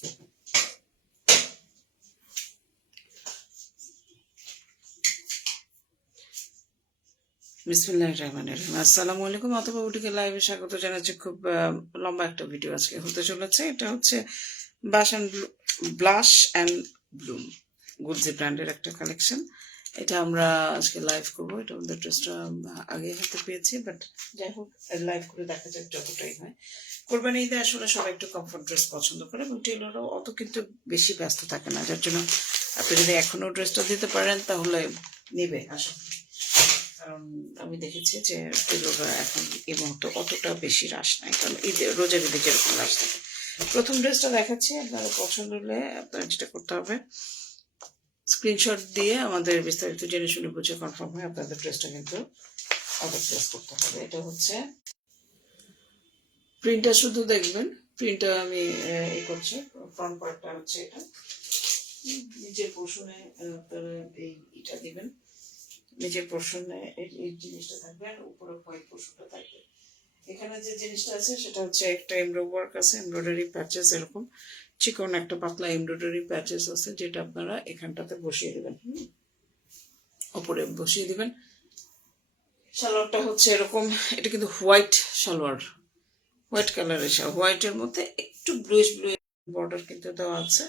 বিসমিল্লাহির রহমানির রহিম। আসসালামু আলাইকুম। অথবা বুটিকে লাইভে স্বাগত জানাচ্ছি। খুব লম্বা একটা ভিডিও আজকে হতে চলেছে। এটা হচ্ছে ব্লাশ অ্যান্ড ব্লুম গুলজি ব্র্যান্ডের একটা কালেকশন। এটা আমরা আজকে লাইভ করবো। এটা আমাদের ড্রেসটা আগে হাতে পেয়েছি, বাট যাই হোক লাইভ করে দেখা যাক যতটাই হয়। কোরবানি ঈদে আসলে সবাই একটু কমফোর্ট ড্রেস পছন্দ করে এবং টেলরও অত কিন্তু বেশি ব্যস্ত থাকে না, যার জন্য আপনি যদি এখনো ড্রেসটা দিতে পারেন তাহলে নেবে আসা। কারণ আমি দেখেছি যে টেলররা এখন এই মুহূর্তে অতটা বেশি রাশ নাই, কারণ ঈদে রোজার ঈদে যেরকম রাশ থাকে। প্রথম ড্রেসটা দেখাচ্ছি, আপনারা পছন্দ হলে আপনারা যেটা করতে হবে স্ক্রিনশট দিয়ে আমাদের বিস্তারিত জেনে শুনে বুঝে কনফার্ম হয় আপনাদের ড্রেসটা কিন্তু অর্ডার প্লেস করতে হবে। এটা হচ্ছে প্রিন্টটা, শুধু দেখবেন প্রিন্টটা আমি এই করছি। ফ্রন্ট পার্টটা হচ্ছে এটা, নিচের পোর্শনে আপনারা এইটা দিবেন, নিচের পোর্শনে এই জিনিসটা থাকবে আর উপরে হোয়াইট পোর্শনটা থাকবে। এখানে যে জিনিসটা আছে সেটা হচ্ছে একটা এমব্রয়ডারি ওয়ার্ক আছে, এমব্রয়ডারি প্যাচেস, এরকম চিকন একটা পাতলা এমব্রয়ডারি প্যাচেস আছে, যেটা আপনারা এখানটাতে বসিয়ে দেবেন, ওপরে বসিয়ে দিবেন। সালোয়ারটা হচ্ছে এরকম, এটা কিন্তু হোয়াইট সালোয়ার, হোয়াইট কালারের সালোয়ার, হোয়াইটের মধ্যে একটু ব্লুইশ বর্ডার কিন্তু দেওয়া আছে।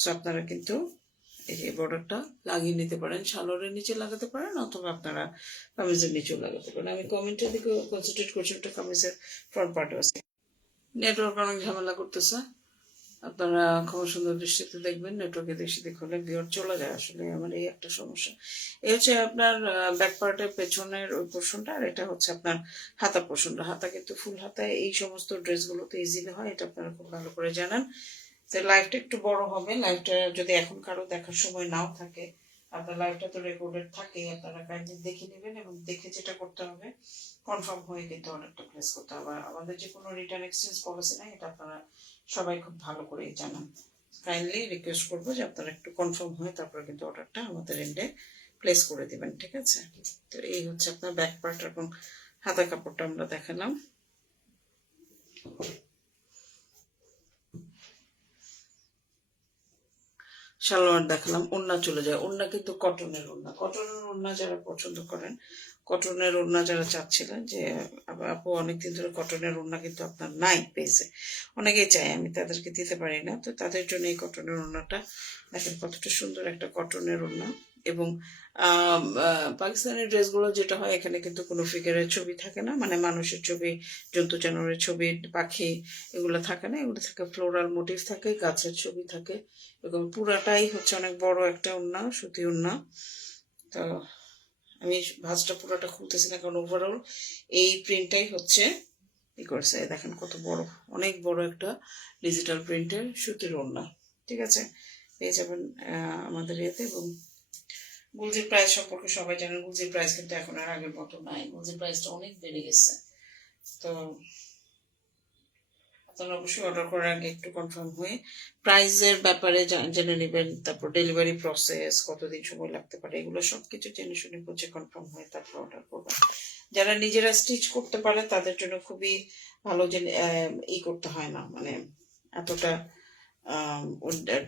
সো আপনারা কিন্তু এই যে বর্ডারটা লাগিয়ে নিতে পারেন, সালোয়ারের নিচে লাগাতে পারেন অথবা আপনারা কামিজের নিচেও লাগাতে পারেন। আমি কমেন্টের দিকে কনসেন্ট্রেট করছি, ওটা কামিজের ফ্রন্ট পার্টে আছে। নেটওয়ার্ক অনেক ঝামেলা করতেছে, আপনারা খবর সুন্দর দৃষ্টিতে দেখবেন। নেটওয়ার্কে দৃষ্টি দেখলে ভিউর চলে যায়, আসলে আমার এই একটা সমস্যা। এই হচ্ছে আপনার ব্যাক পার্টের পেছনের ওই পোর্শনটা, আর এটা হচ্ছে আপনার হাতা পোর্শনটা। হাতা কিন্তু ফুল হাতায় এই সমস্ত ড্রেসগুলোতে ইজিলি হয়, এটা আপনারা খুব ভালো করে জানেন। তো লাইভটা একটু বড় হবে, লাইভটা যদি এখন কারো দেখার সময় নাও থাকে, আপনার লাইভটা তো রেকর্ডেড থাকে, আপনারা কাইন্ডলি দেখে নেবেন এবং দেখে যেটা করতে হবে কনফার্ম হয়ে কিন্তু অর্ডারটা প্লেস করতে হবে। আমাদের যে কোনো রিটার্ন এক্সচেঞ্জ পলিসি নাই, এটা আপনারা সবাই খুব ভালো করেই জানান। কাইন্ডলি রিকোয়েস্ট করবো যে আপনারা একটু কনফার্ম হয়ে তারপরে কিন্তু অর্ডারটা আমাদের এন্ডে প্লেস করে দিবেন, ঠিক আছে? তো এই হচ্ছে আপনার ব্যাক পার্ট এবং হাতা কাপড়টা আমরা দেখালাম। সালোয়ার দেখালাম, ওড়না চলে যায়। ওড়না কিন্তু কটনের ওড়না, কটনের ওড়না যারা পছন্দ করেন, কটনের ওড়না যারা চাচ্ছিলেন যে আপু অনেকদিন ধরে কটনের ওড়না কিন্তু আপনার নাই পেয়েছে, অনেকেই চায়, আমি তাদেরকে দিতে পারি না, তো তাদের জন্য এই কটনের ওড়নাটা দেখেন কতটা সুন্দর একটা কটনের ওড়না। এবং পাকিস্তানি ড্রেসগুলো যেটা হয়, এখানে কিন্তু কোনো ফিগারের ছবি থাকে না, মানে মানুষের ছবি, জন্তু জানোয়ারের ছবি, পাখি, এগুলো থাকে না। এগুলো থাকে ফ্লোরাল মোটিভ থাকে, গাছের ছবি থাকে, এবং পুরাটাই হচ্ছে অনেক বড় একটা ওড়না, সুতি ওড়না। তো আমি ভাঁজটা পুরোটা খুলতেছি না, কারণ ওভারঅল এই প্রিন্টটাই হচ্ছে ই করছে। দেখেন কত বড়, অনেক বড় একটা ডিজিটাল প্রিন্টের সুতির ওড়না, ঠিক আছে? পেয়ে যাবেন আমাদের ইয়েতে। এবং গুলজির প্রাইস সম্পর্কে সবাই জানেন, গুলজির প্রাইস কিন্তু এখন আর আগের মতো নাই, গুলজির প্রাইসটা অনেক বেড়ে গেছে। তো আপনারা অবশ্যই অর্ডার করার আগে একটু কনফার্ম হয়ে প্রাইসের ব্যাপারে জেনে নেবেন, তারপর ডেলিভারি প্রসেস, কতদিন সময় লাগতে পারে, এগুলো সব কিছু জেনে শুনে বুঝে কনফার্ম হয়ে তারপর অর্ডার করবেন। যারা নিজেরা স্টিচ করতে পারে তাদের জন্য খুবই ভালো, যে ই করতে হয় না, মানে এতটা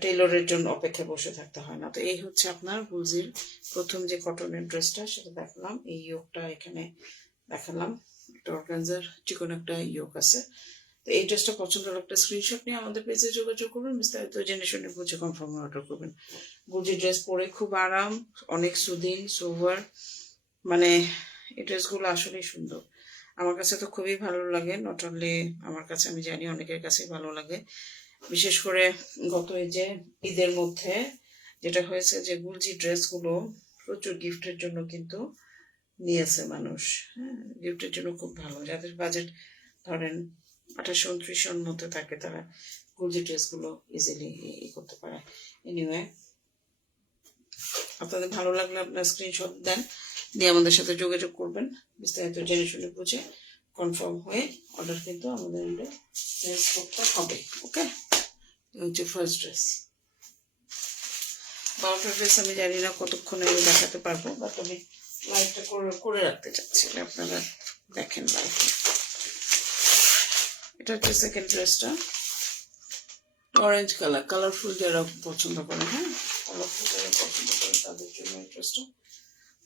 টেলরের জন্য অপেক্ষায় বসে থাকতে হয় না। তো এই হচ্ছে আপনার গুলজির প্রথম যে কটনের ড্রেসটা, সেটা দেখালাম। এই ইয়োগটা এখানে দেখালাম, একটা অর্গানজার চিকন একটা ইয়োগ আছে। তো এই ড্রেসটা পছন্দ হলে একটা স্ক্রিনশট নিয়ে আমাদের পেজে যোগাযোগ করবেন, বিস্তারিত জেনে শুনে বুঝে কনফার্ম অর্ডার করবেন। গুলজি ড্রেস পরে খুব আরাম, অনেক সুদিন সোভার, মানে এই ড্রেসগুলো আসলেই সুন্দর। আমার কাছে তো খুবই ভালো লাগে, নট অনলি আমার কাছে, আমি জানি অনেকের কাছেই ভালো লাগে। বিশেষ করে গত এই যে ঈদের মধ্যে যেটা হয়েছে, যে গুলজি ড্রেসগুলো প্রচুর গিফটের জন্য কিন্তু নিয়েছে মানুষ। হ্যাঁ, গিফটের জন্য খুব ভালো। যাদের বাজেট ধরেন 28-29 মধ্যে থাকে, তারা গুলজি ড্রেসগুলো ইজিলি করতে পারে। এনিওয়ে, আপনাদের ভালো লাগলে আপনার স্ক্রিনশট দেন, দিয়ে আমাদের সাথে যোগাযোগ করবেন, বিস্তারিত জেনে শুনে বুঝে কনফার্ম হয়ে অর্ডার কিন্তু আমাদের প্লেস করতে হবে। ওকে, হচ্ছে ফার্স্ট ড্রেস। 12টা ড্রেস আমি জানি না কতক্ষণে আমি দেখাতে পারবো, বাট আমি লাইভটা করে রাখতে চাচ্ছি, আপনারা দেখেন লাইভ। এটা হচ্ছে সেকেন্ড ড্রেসটা, অরেঞ্জ কালার, কালারফুল যারা পছন্দ করে, হ্যাঁ কালারফুল যারা পছন্দ করে তাদের জন্য এই ড্রেসটা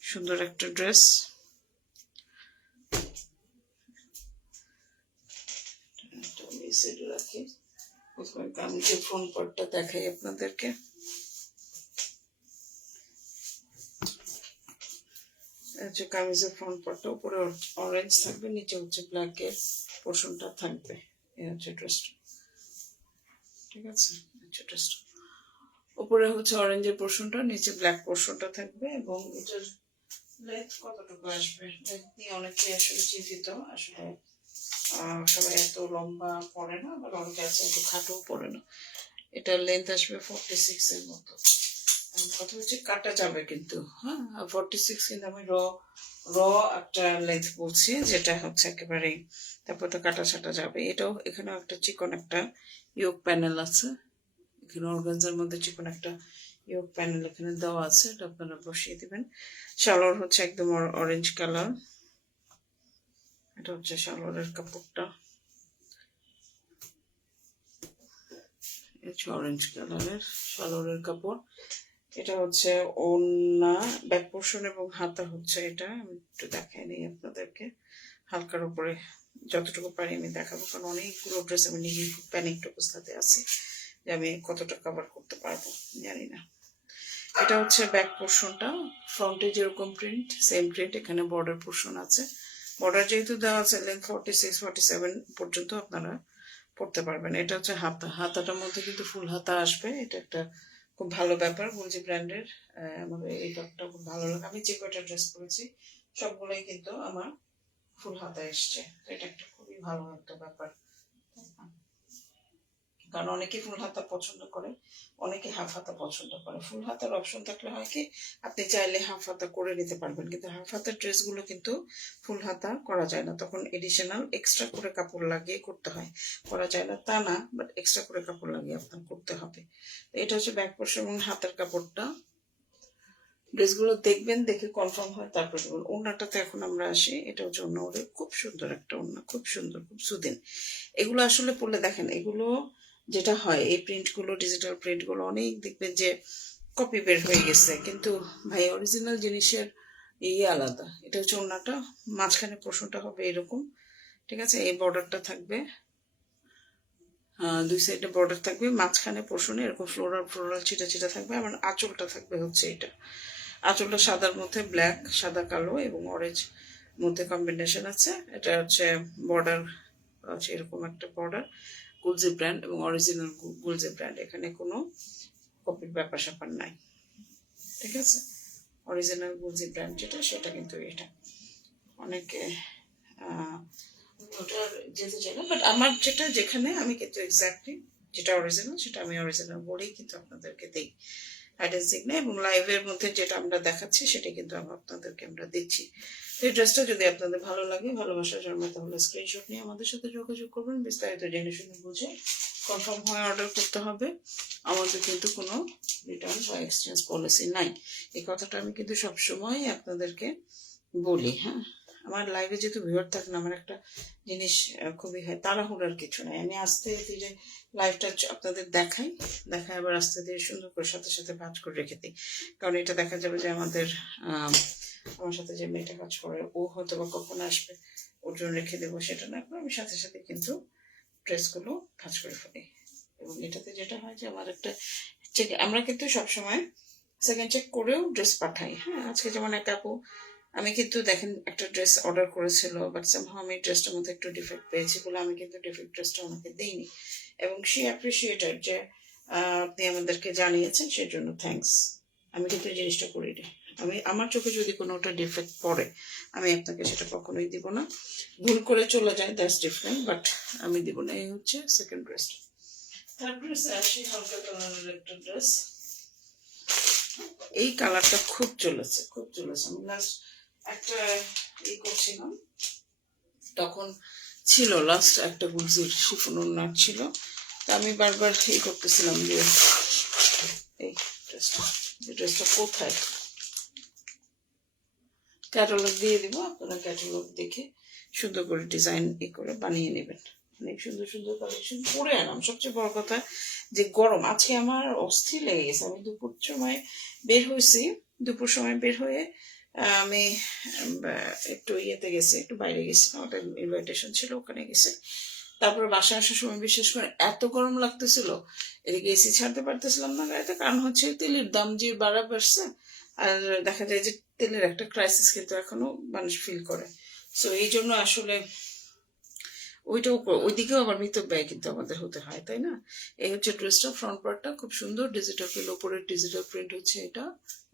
সুন্দর একটা ড্রেস। রাখি কামিজের ফ্রন্ট পার্টটা দেখাই আপনাদেরকে। কামিজের ফ্রন্ট পার্টটা উপরে অরেঞ্জ থাকবে, নিচে হচ্ছে ব্ল্যাকের পোর্শনটা থাকবে। এই হচ্ছে ড্রেসটা, ঠিক আছে। ড্রেসটা উপরে হচ্ছে অরেঞ্জের পোর্শনটা, নিচে ব্ল্যাক পোর্শনটা থাকবে। এবং এটার লেন্থ কতটুকু আসবে লেন্থ নিয়ে অনেকে আসলে চিন্তিত। আসলে সবাই এত লম্বা পরে না, আবার অনেকে আছে একটু খাটো পরে না। এটার লেন্থ আসবে 46 এর মতো। কথা হচ্ছে কাটা যাবে কিন্তু, হ্যাঁ 46 কিন্তু আমি র একটা লেন্থ বলছি, যেটা হচ্ছে একেবারে তারপর তো কাটা ছাটা যাবে। এটাও এখানেও একটা চিকন একটা ইয়োক প্যানেল আছে, এখানে অর্গানজার মধ্যে চিকন একটা ইয়োক প্যানেল এখানে দেওয়া আছে, এটা আপনারা বসিয়ে দিবেন। সালোয়ার হচ্ছে একদম অরেঞ্জ কালার, এটা হচ্ছে সালোয়ারের কাপড়টা, অরেঞ্জ কালারের সালোয়ারের কাপড়। এটা হচ্ছে ওড়না, ব্যাক পোর্শন এবং হাতা হচ্ছে এটা। আমি একটু দেখাই নিই আপনাদেরকে, হালকার উপরে যতটুকু পারি আমি দেখাবো, কারণ অনেকগুলো ড্রেস আমি নিজে খুব প্যানিকড অবস্থাতে আছি যে আমি কতটা কভার করতে পারবো জানি না। এটা হচ্ছে ব্যাক পোর্শনটা, ফ্রন্টে যেরকম প্রিন্ট সেম প্রিন্ট, এখানে বর্ডার পোর্শন আছে। বর্ডার যেহেতু দেওয়া আছে লেন্থ 46 47 পর্যন্ত আপনারা পড়তে পারবেন। এটা হচ্ছে হাতা, হাতাটার মধ্যে কিন্তু ফুল হাতা আসবে, এটা একটা খুব ভালো ব্যাপার গুলজি ব্র্যান্ডের। আমার এই ব্যাপারটা খুব ভালো লাগে। আমি যে কয়টা ড্রেস পরেছি সবগুলোই কিন্তু আমার ফুল হাতা এসছে, এটা একটা খুবই ভালো একটা ব্যাপার। কারণ অনেকে ফুল হাতা পছন্দ করে, অনেকে হাফ হাতা পছন্দ করে। ফুল হাতার অপশন থাকলে হয় কি আপনি চাইলে হাফ হাতা করে নিতে পারবেন, কিন্তু হাফ হাতার ড্রেসগুলো কিন্তু ফুল হাতা করা যায় না, তখন এডিশনাল এক্সট্রা করে কাপড় লাগিয়ে করতে হয়। করা যায় না তা না, বাট এক্সট্রা করে কাপড় লাগিয়ে আপনার করতে হবে। এটা হচ্ছে ব্যাক পোর্শন এবং হাতের কাপড়টা। ড্রেসগুলো দেখবেন, দেখে কনফার্ম হয় তারপর দেবেন। ওড়নাটাতে এখন আমরা আসি, এটা হচ্ছে ওড়না, ওরে খুব সুন্দর একটা ওড়না, খুব সুন্দর, খুব সুদিন। এগুলো আসলে পড়লে দেখেন, এগুলো যেটা হয় এই প্রিন্টগুলো, ডিজিটাল প্রিন্টগুলো অনেক দেখবেন যে কপি বের হয়ে গেছে, কিন্তু ভাই অরিজিনাল জিনিসের আলাদা। এটা হচ্ছে ওড়নাটা, মাঝখানে পোর্শনটা হবে এরকম, ঠিক আছে। এই বর্ডারটা থাকবে, দুই সাইডে বর্ডার থাকবে, মাঝখানে পোর্শনে এরকম ফ্লোরাল ফ্লোরাল ছিটা ছিটা থাকবে। আমার আঁচলটা থাকবে হচ্ছে এটা, আঁচলটা সাদার মধ্যে ব্ল্যাক, সাদা কালো এবং অরেঞ্জ মধ্যে কম্বিনেশন আছে। এটা হচ্ছে বর্ডার আছে এরকম একটা বর্ডার, গুলজি ব্র্যান্ড এবং অরিজিনাল গুলজি ব্র্যান্ড, এখানে কোনো কপির ব্যাপার স্যাপার নাই, ঠিক আছে। অরিজিনাল গুলজি ব্র্যান্ড যেটা সেটা কিন্তু এটা অনেকে ওটার যেতে চাই না, বাট আমার যেটা যেখানে আমি কিন্তু এক্স্যাক্টলি যেটা অরিজিনাল সেটা আমি অরিজিনাল বলেই কিন্তু আপনাদেরকে দিই, হাইডেন্সিক নেই। এবং লাইভের মধ্যে যেটা আমরা দেখাচ্ছি সেটা কিন্তু আপনাদেরকে আমরা দিচ্ছি। এই ড্রেসটা যদি আপনাদের ভালো লাগে, ভালোবাসা জন্মায়, তাহলে স্ক্রিনশট নিয়ে আমাদের সাথে যোগাযোগ করবেন। বিস্তারিত জেনে শুনে বুঝে কনফার্ম হয়ে অর্ডার করতে হবে। আমাদের কিন্তু কোনো রিটার্ন বা এক্সচেঞ্জ পলিসি নাই, এই কথাটা আমি কিন্তু সবসময় আপনাদেরকে বলি। হ্যাঁ, আমার লাইভে যেহেতু ভিউয়ার থাকে না, আমার একটা জিনিস খুবই হয়, তাড়াহুড়ার কিছু নাই। আমি আস্তে ধীরে লাইভটা আপনাদের দেখাই, আবার আস্তে ধীরে সুন্দর করে সাথে সাথে ভাঁজ করে রেখে দিই। কারণ এটা দেখা যাবে যে আমার সাথে যে মেয়েটা কাজ করে ও হয়তো বা কখন আসবে, ওর জন্য রেখে দেবো সেটা না করে আমি সাথে সাথে কিন্তু ড্রেসগুলো ভাঁজ করে ফেলি। এবং এটাতে যেটা হয় যে আমার একটা চেক, আমরা কিন্তু সবসময় সেকেন্ড চেক করেও ড্রেস পাঠাই। হ্যাঁ, আজকে যেমন একটা আপু, আমি কিন্তু দেখেন একটা ড্রেস অর্ডার করেছিল, বাট সামহাউ আমি ড্রেসটার মধ্যে একটু ডিফেক্ট পেয়েছি বলে আমি কিন্তু ডিফেক্ট ড্রেসটা ওনাকে দিইনি, এবং সে অ্যাপ্রিসিয়েটেড যে আপনি আমাদেরকে জানিয়েছেন, সেজন্য থ্যাঙ্কস। আমি কিন্তু এই জিনিসটা করিনি। আমি আমার চোখে যদি কোনো ওটা ডিফেক্ট পড়ে আমি আপনাকে সেটা কখনোই দিব না। ভুল করে চলে যায়, দ্যাটস ডিফারেন্ট, বাট আমি দিব না। এই হচ্ছে সেকেন্ড ড্রেসটা। থার্ড ড্রেসে আসি, হালকা কালারের একটা ড্রেস। এই কালারটা খুব চলেছে, খুব চলেছে। আমি লাস্ট একটা করছিলাম, তখন ছিল লাস্ট একটা গুলজির শিফন ওড়না ছিল, তা আমি বারবার করতেছিলাম যে এই ড্রেসটা কোথায়। ক্যাটালগ দিয়ে দিব, আপনারা ক্যাটালগ দেখে সুন্দর করে ডিজাইন করে বানিয়ে নেবেন। অনেক সুন্দর সুন্দর কালেকশন পরে আনাম। সবচেয়ে বড় কথা যে গরম আজকে আমার অস্থির লেগে গেছে। আমি দুপুর সময় বের হয়ে আমি একটু ইয়েতে গেছি, একটু বাইরে গেছিলাম, ওটা ইনভাইটেশন ছিল, ওখানে গেছি। তারপরে বাসায় আসার সময় বিশেষ করে এত গরম লাগতেছিল, এদিকে এসি ছাড়তে পারতেছিলাম না গাড়িতে, কারণ হচ্ছে তেলের দাম যে বাড়া বাড়ছে। আর দেখা যায় যে তেলের একটা ক্রাইসিস কিন্তু এখনো মানুষ ফিল করে। সো এই জন্য আসলে ওইদিকেও আবার মিতব্যয় কিন্তু আমাদের হতে হয়, তাই না? এই হচ্ছে ড্রেসটা, ফ্রন্ট পার্টটা খুব সুন্দর ডিজিটাল প্রিন্ট, উপরের ডিজিটাল প্রিন্ট হচ্ছে এটা,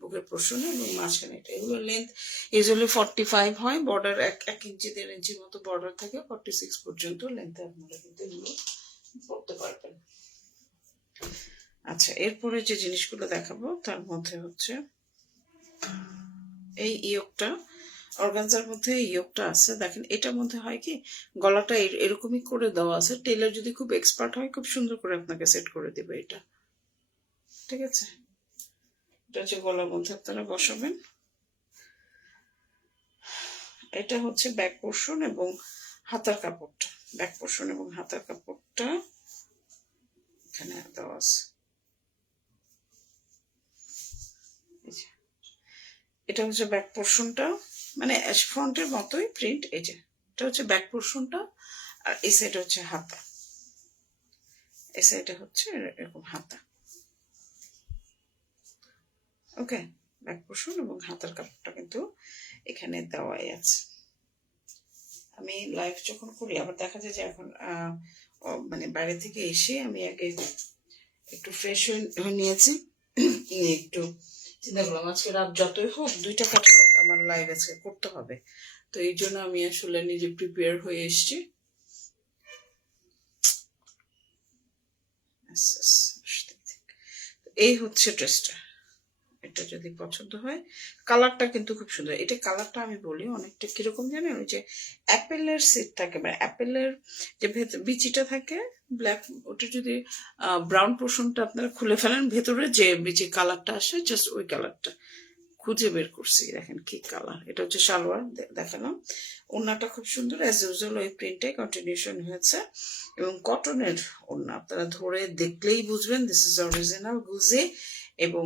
বুকের পোর্শনে এবং মাঝখানে এটা। এগুলোর লেন্থ ইউজুয়ালি 45 হয়, বর্ডার 1 ইঞ্চি 1.5 ইঞ্চির মতো বর্ডার থাকে, 46 পর্যন্ত লেন্থে আপনারা কিন্তু এগুলো পড়তে পারবেন। আচ্ছা, এরপরে যে জিনিসগুলো দেখাবো তার মধ্যে হচ্ছে এই ইয়োগটা, অর্গানজার মধ্যে ইয়োগটা আছে, দেখেন এটার মধ্যে হয় কি গলাটা এরকমই করে দেওয়া আছে। টেলার যদি খুব এক্সপার্ট হয় খুব সুন্দর করে আপনাকে সেট করে দিবে এটা, ঠিক আছে? এটা হচ্ছে গলার মধ্যে আপনারা বসাবেন। এটা হচ্ছে ব্যাক পোর্শন এবং হাতার কাপড়টা, ব্যাক পোর্শন এবং হাতার কাপড়টা এখানে দেওয়া আছে। এটা হচ্ছে ব্যাক পোর্শনটা, মানে ফ্রন্টের মতোই প্রিন্ট। এই যে এটা হচ্ছে ব্যাক পোর্শনটা, আর এই সাইডে হচ্ছে হাতা, এই সাইডে হচ্ছে এরকম হাতা। ওকে, ব্যাক পোর্শন এবং হাতার কাপড়টা কিন্তু এখানে দেওয়াই আছে। আমি লাইভ যখন করি আবার দেখা যায় যে এখন মানে বাইরে থেকে এসে আমি আগে একটু ফ্রেশ হয়ে নিয়েছি, একটু চিন্তা করলাম আজকে রাত যতই হোক 2টা ক্যাটালগ আমার লাইভ আজকে করতে হবে। তো এই জন্য আমি আসলে নিজে প্রিপেয়ার হয়ে এসছি। এই হচ্ছে ড্রেসটা, এটা যদি পছন্দ হয়, কালারটা কিন্তু খুব সুন্দর। এটা কালারটা আমি বলি অনেকটা কিরকম জানেন, ওই যে অ্যাপেলের সিড থাকে, মানে অ্যাপেলের যে বিচিটা থাকে ব্ল্যাক, ওটা যদি ব্রাউন পোর্শনটা আপনারা খুলে ফেলেন, ভেতরে যে বিচি কালারটা আসে জাস্ট ওই কালারটা খুঁজে বের করছি। দেখেন কি কালার, এটা হচ্ছে সালোয়ার দেখালাম। ওড়নাটা খুব সুন্দর, অ্যাজ ইউজুয়াল ওই প্রিন্টে কন্টিনিউশন হয়েছে, এবং কটনের ওড়না, আপনারা ধরে দেখলেই বুঝবেন দিস ইজ অরিজিনাল গুজে। এবং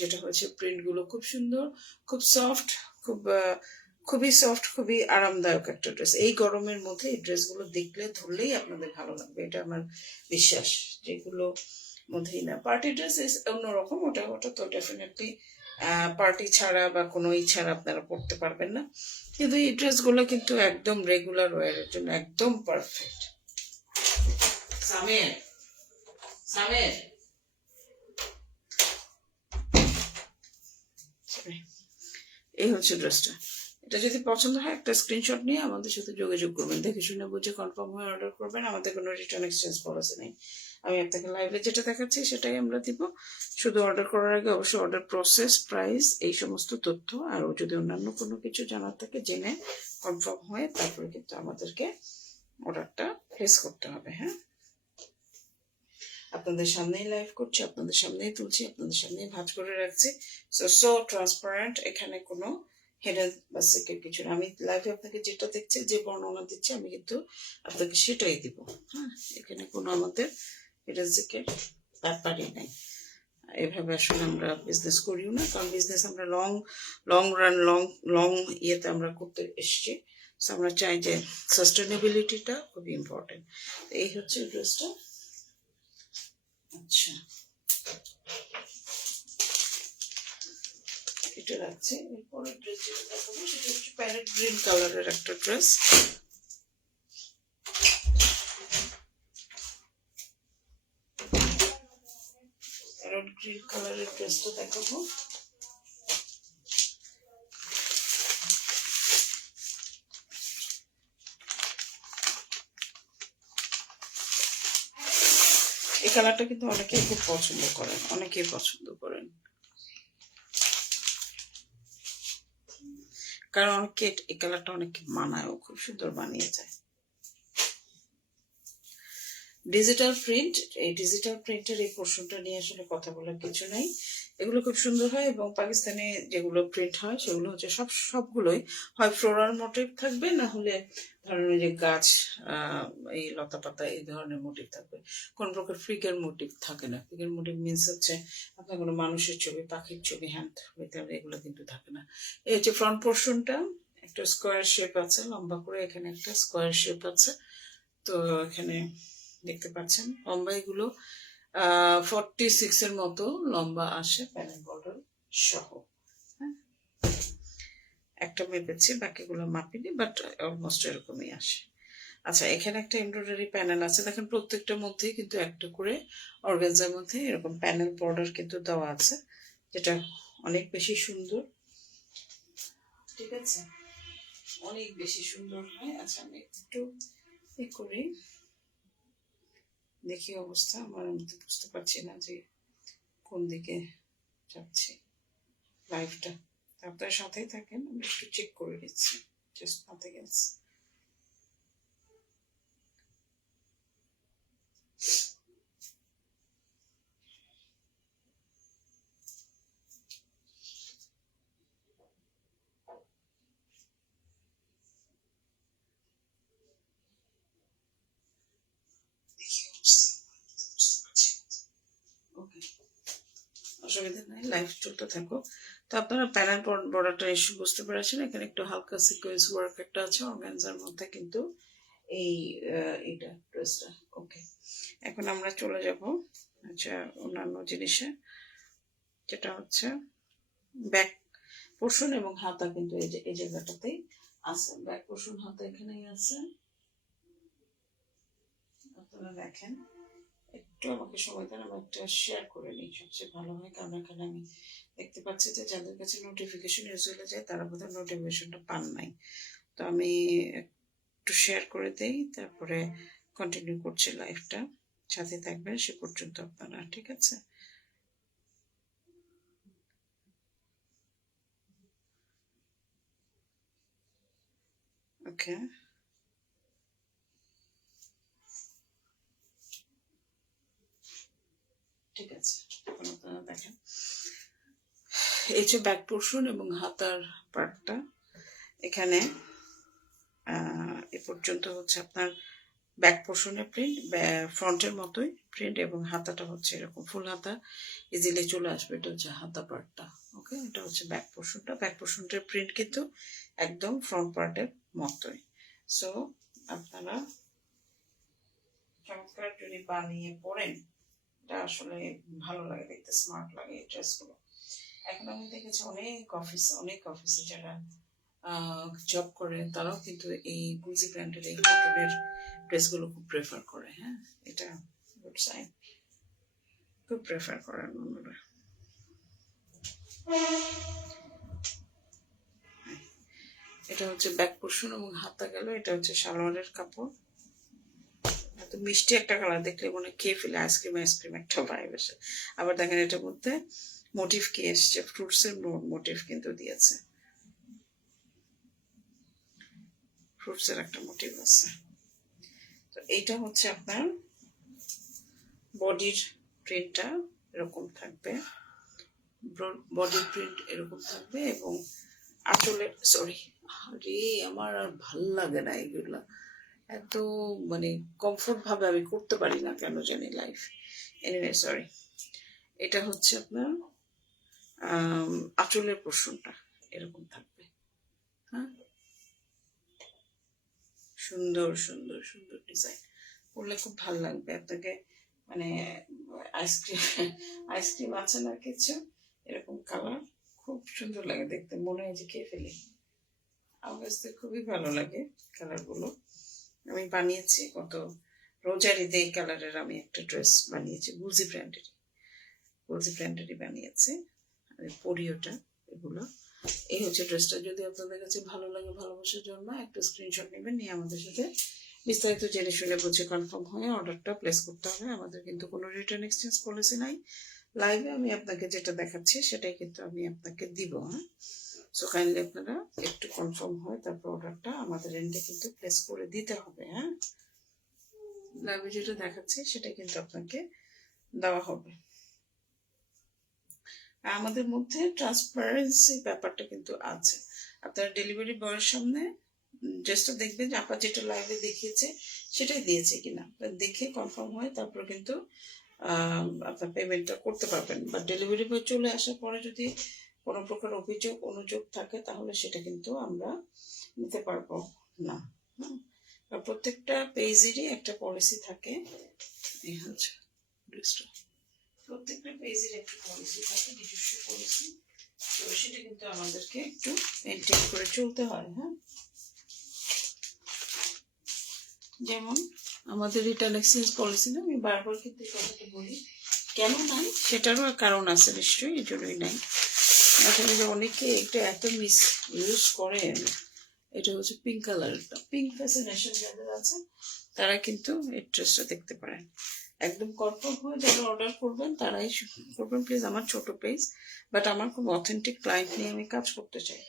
যেটা হয়েছে প্রিন্টগুলো খুব সুন্দর, খুব সফট, খুবই সফট, খুবই আরামদায়ক একটা ড্রেস। এই গরমের মধ্যে এই ড্রেসগুলো দেখলে ধরলেই আপনাদের ভালো লাগবে, এটা আমার বিশ্বাস। যেগুলো মধ্যেই না, পার্টি ড্রেস অন্যরকম, ওটা তো ডেফিনেটলি পার্টি ছাড়া বা কোনো ছাড়া আপনারা পড়তে পারবেন না, কিন্তু এই ড্রেসগুলো কিন্তু একদম রেগুলার ওয়ারের জন্য একদম পারফেক্ট। সামের সামের এই হচ্ছে ড্রেসটা। এটা যদি পছন্দ হয় একটা স্ক্রিনশট নিয়ে আমাদের সাথে যোগাযোগ করবেন, দেখে শুনে বুঝে কনফার্ম হয়ে অর্ডার করবেন। আমাদের কোনো রিটার্ন এক্সচেঞ্জ পলিসি নেই। আমি আপনাকে লাইভে যেটা দেখাচ্ছি সেটাই আমরা দিব। শুধু অর্ডার করার আগে অবশ্যই অর্ডার প্রসেস, প্রাইস, এই সমস্ত তথ্য আর যদি অন্যান্য কোনো কিছু জানার থাকে জেনে কনফার্ম হয়ে তারপরে কিন্তু আমাদেরকে অর্ডারটা প্লেস করতে হবে। হ্যাঁ, আপনাদের সামনেই লাইভ করছি, আপনাদের সামনেই তুলছি, আপনাদের সামনেই ভাঁজ করে রাখছি। সো ট্রান্সপারেন্ট, এখানে কোনো হেডেন বা সিক্রেট কিছু না। আমি লাইভে আপনাকে যেটা দেখছি, যে বর্ণনা দিচ্ছি, আমি কিন্তু আপনাকে সেটাই দিব। হ্যাঁ, এখানে কোনো আমাদের হেডেন সিক্রেট ব্যাপারই নাই। এভাবে আসলে আমরা বিজনেস করিও না, কারণ বিজনেস আমরা লং রান লং ইয়েতে আমরা করতে এসছি। আমরা চাই যে সাস্টেনেবিলিটিটা খুবই ইম্পর্টেন্ট। এই হচ্ছে ড্রেসটা। আচ্ছা, এটা রাখছি। এরপরের ড্রেস যেটা দেখাবো সেটা হচ্ছে প্যারেট গ্রিন কালারের একটা ড্রেস। প্যারেট গ্রিন কালারের ড্রেসটা দেখাবো। এই কালারটা কিন্তু অনেকেই খুব পছন্দ করেন, অনেকেই পছন্দ করেন, কারণ অনেকে এই কালারটা অনেকে মানায়ও, খুব সুন্দর বানিয়ে যায়। ডিজিটাল প্রিন্ট, এই ডিজিটাল প্রিন্টের এই পোর্শনটা নিয়ে আসলে কথা বলার কিছু নাই। এগুলো খুব সুন্দর হয় এবং পাকিস্তানে যেগুলো প্রিন্ট হয় সেগুলো হচ্ছে সবগুলোই হয় ফ্লোরাল মোটিভ থাকবে, না হলে ধরেন ওই যে গাছ, এই লতা পাতা এই ধরনের মোটিভ থাকবে। কোন প্রকার ফিগার মোটিভ থাকে না। ফিগার মোটিভ মিনস হচ্ছে আপনার কোনো মানুষের ছবি, পাখির ছবি, হ্যান্ড এগুলো কিন্তু থাকে না। এই হচ্ছে ফ্রন্ট পোর্শনটা, একটা স্কোয়ার শেপ আছে লম্বা করে, এখানে একটা স্কোয়ার শেপ আছে। তো এখানে দেখতে পাচ্ছেন লম্বা এগুলো 46 এর মতো লম্বা আসে প্যানেল বর্ডার সহ। হ্যাঁ, একটা মেপেছি, বাকিগুলো মাপিনি, বাট অলমোস্ট এরকমই আসে। আচ্ছা, এখানে একটা এমব্রয়ডারি প্যানেল আছে, দেখেন প্রত্যেকটার মধ্যেই কিন্তু একটা করে অর্গানজার মধ্যে এরকম প্যানেল বর্ডার কিন্তু দেওয়া আছে, যেটা অনেক বেশি সুন্দর। ঠিক আছে, অনেক বেশি সুন্দর হয়। আচ্ছা, আমি একটু করি, দেখি অবস্থা, আমার আমি তো বুঝতে পারছি না যে কোন দিকে যাচ্ছে লাইভটা। আপনার সাথেই থাকেন, আমি একটু চেক করে নিচ্ছি, জাস্ট নাথিং এলস। ওকে, অসুবিধা নাই, লাইভ চলতে থাকো। তো আপনারা প্যানেল বর্ডারটা ইস্যু বুঝতে পেরেছেন। এখানে একটু হালকা সিকোয়েন্স ওয়ার্ক একটা আছে অর্গানজার মধ্যে কিন্তু এই এইটা ড্রেসটা। ওকে, এখন আমরা চলে যাব আচ্ছা অন্যান্য জিনিসে, যেটা হচ্ছে ব্যাক পোর্শন এবং হাতা। কিন্তু এই জায়গাটাতেই আছে ব্যাক পোর্শন, হাতা এখানেই আছে। আপনারা দেখেন, একটু আমাকে সময় দেন, আমি একটা শেয়ার করে নিই, সবচেয়ে ভালো হয়। কারণ এখানে আমি দেখতে পাচ্ছি যে যাদের কাছে নোটিফিকেশন চলে যায় তারা বোধহয় নোটিফিকেশনটা পান নাই। তো আমি একটু শেয়ার করে দেই, তারপরে কন্টিনিউ করছি লাইফটা। সাথে থাকবেন সে পর্যন্ত আপনারা, ঠিক আছে? ওকে, ঠিক আছে, এখন আপনারা দেখেন এই যে ব্যাক পোর্শন এবং হাতার পার্টটা, এখানে এ পর্যন্ত হচ্ছে আপনার ব্যাক পোর্শনের প্রিন্ট, ফ্রন্টের মতোই প্রিন্ট, এবং হাতাটা হচ্ছে এরকম ফুল হাতা ইজিলি চলে আসবে। এটা হচ্ছে হাতা পার্টটা। ওকে, এটা হচ্ছে ব্যাক পোর্শনটা। ব্যাক পোর্শনটার প্রিন্ট কিন্তু একদম ফ্রন্ট পার্টের মতোই। সো আপনারা চমৎকার যদি বানিয়ে পরেন, এটা আসলে ভালো লাগে দেখতে, স্মার্ট লাগে এই ড্রেসগুলো। এখন আমি দেখেছি অনেক অফিসে যারা জব করে তারাও কিন্তু এই গুজি ব্র্যান্ডের এই কাপড়ের ড্রেসগুলো খুব প্রেফার করে। হ্যাঁ, এটা গুড সাইন, খুব প্রেফার করেন অন্যরা। এটা হচ্ছে ব্যাক পোর্শন এবং হাতা গেল। এটা হচ্ছে সালোয়ারের কাপড়। এত মিষ্টি একটা কালার, দেখলে মনে খেয়ে ফেলে আইসক্রিম একটা ভাইব আসে। আবার দেখেন এটার মধ্যে মোটিভ কি এসছে, ফ্রুটসের মোটিভ কিন্তু দিয়েছে, ফ্রুটসের একটা মোটিভ আছে। তো এইটা হচ্ছে আপনার বডির প্রিন্টটা এরকম থাকবে, বডির প্রিন্ট এরকম থাকবে, এবং আঁচলে সরি, আরে আমার আর ভাল লাগে না এগুলা, এত মানে কমফোর্ট ভাবে আমি করতে পারি না কেন জানি লাইফ। Anyway sorry. এটা হচ্ছে আপনার আঁচলের পোর্শনটা এরকম থাকবে। হ্যাঁ, সুন্দর সুন্দর সুন্দর ডিজাইন, পরলে খুব ভালো লাগবে আপনাকে। মানে আইসক্রিম আছে না কিছু, এরকম কালার খুব সুন্দর লাগে দেখতে, মনে হয় যে খেয়ে ফেলি। আমার কাছে খুবই ভালো লাগে কালারগুলো। আমি বানিয়েছি গত রোজার ঈদে এই কালারের আমি একটা ড্রেস বানিয়েছি, গুলজি ব্র্যান্ডেরই বানিয়েছি। আমি পরি ওটা, এগুলো। এই হচ্ছে ড্রেসটা। যদি আপনাদের কাছে ভালো লাগে, ভালোবাসার জন্য একটা স্ক্রিনশট নেবেন, নিয়ে আমাদের সাথে বিস্তারিত জেনে শুনে বুঝে কনফার্ম হয়ে অর্ডারটা প্লেস করতে হবে। আমাদের কিন্তু কোনো রিটার্ন এক্সচেঞ্জ পলিসি নাই। লাইভে আমি আপনাকে যেটা দেখাচ্ছি সেটাই কিন্তু আমি আপনাকে দিব। হ্যাঁ, সো কাইন্ডলি আপনারা একটু কনফার্ম হয় তারপর অর্ডারটা আমাদের এন্ডে কিন্তু প্লেস করে দিতে হবে। হ্যাঁ, লাইভে যেটা দেখাচ্ছে সেটা কিন্তু আপনাকে দেওয়া হবে। আমাদের মধ্যে ট্রান্সপারেন্সি ব্যাপারটা কিন্তু আছে। আপনার ডেলিভারি বয়ের সামনে জাস্ট দেখবেন যে আপনার যেটা লাইভে দেখিয়েছে সেটাই দিয়েছে কিনা, দেখে কনফার্ম হয় তারপর কিন্তু আপনার পেমেন্টটা করতে পারবেন। বা ডেলিভারি বয় চলে আসার পরে যদি কোনো প্রকার অনুযোগ থাকে তাহলে সেটা কিন্তু আমরা নিতে পারবো না। প্রত্যেকটা পেজেরই একটা পলিসি থাকে। এই হচ্ছে প্রত্যেকটা পেজের একটা পলিসি থাকে, নিজস্ব পলিসি। তো সেটা কিন্তু আমাদেরকে একটু মেনটেন করে চলতে হয়। হ্যাঁ, যেমন আমাদের রিটার্ন এক্সচেঞ্জ পলিসি না, আমি বারবার কিন্তু এই কথাটা বলি। কেন নাই সেটারও কারণ আছে নিশ্চয়ই, এই জন্যই নাই। আসলে যে অনেকে এটা এত মিস ইউজ করেন, এটা হচ্ছে পিঙ্ক কালারটা, পিঙ্ক ফ্যাসিনেশন যাদের আছে তারা কিন্তু এই ড্রেসটা দেখতে পারেন। একদম কনফার্ম হয়ে যারা অর্ডার করবেন তারাই করবেন প্লিজ। আমার ছোট পেজ, বাট আমার খুব অথেন্টিক ক্লায়েন্ট নিয়ে আমি কাজ করতে চাই,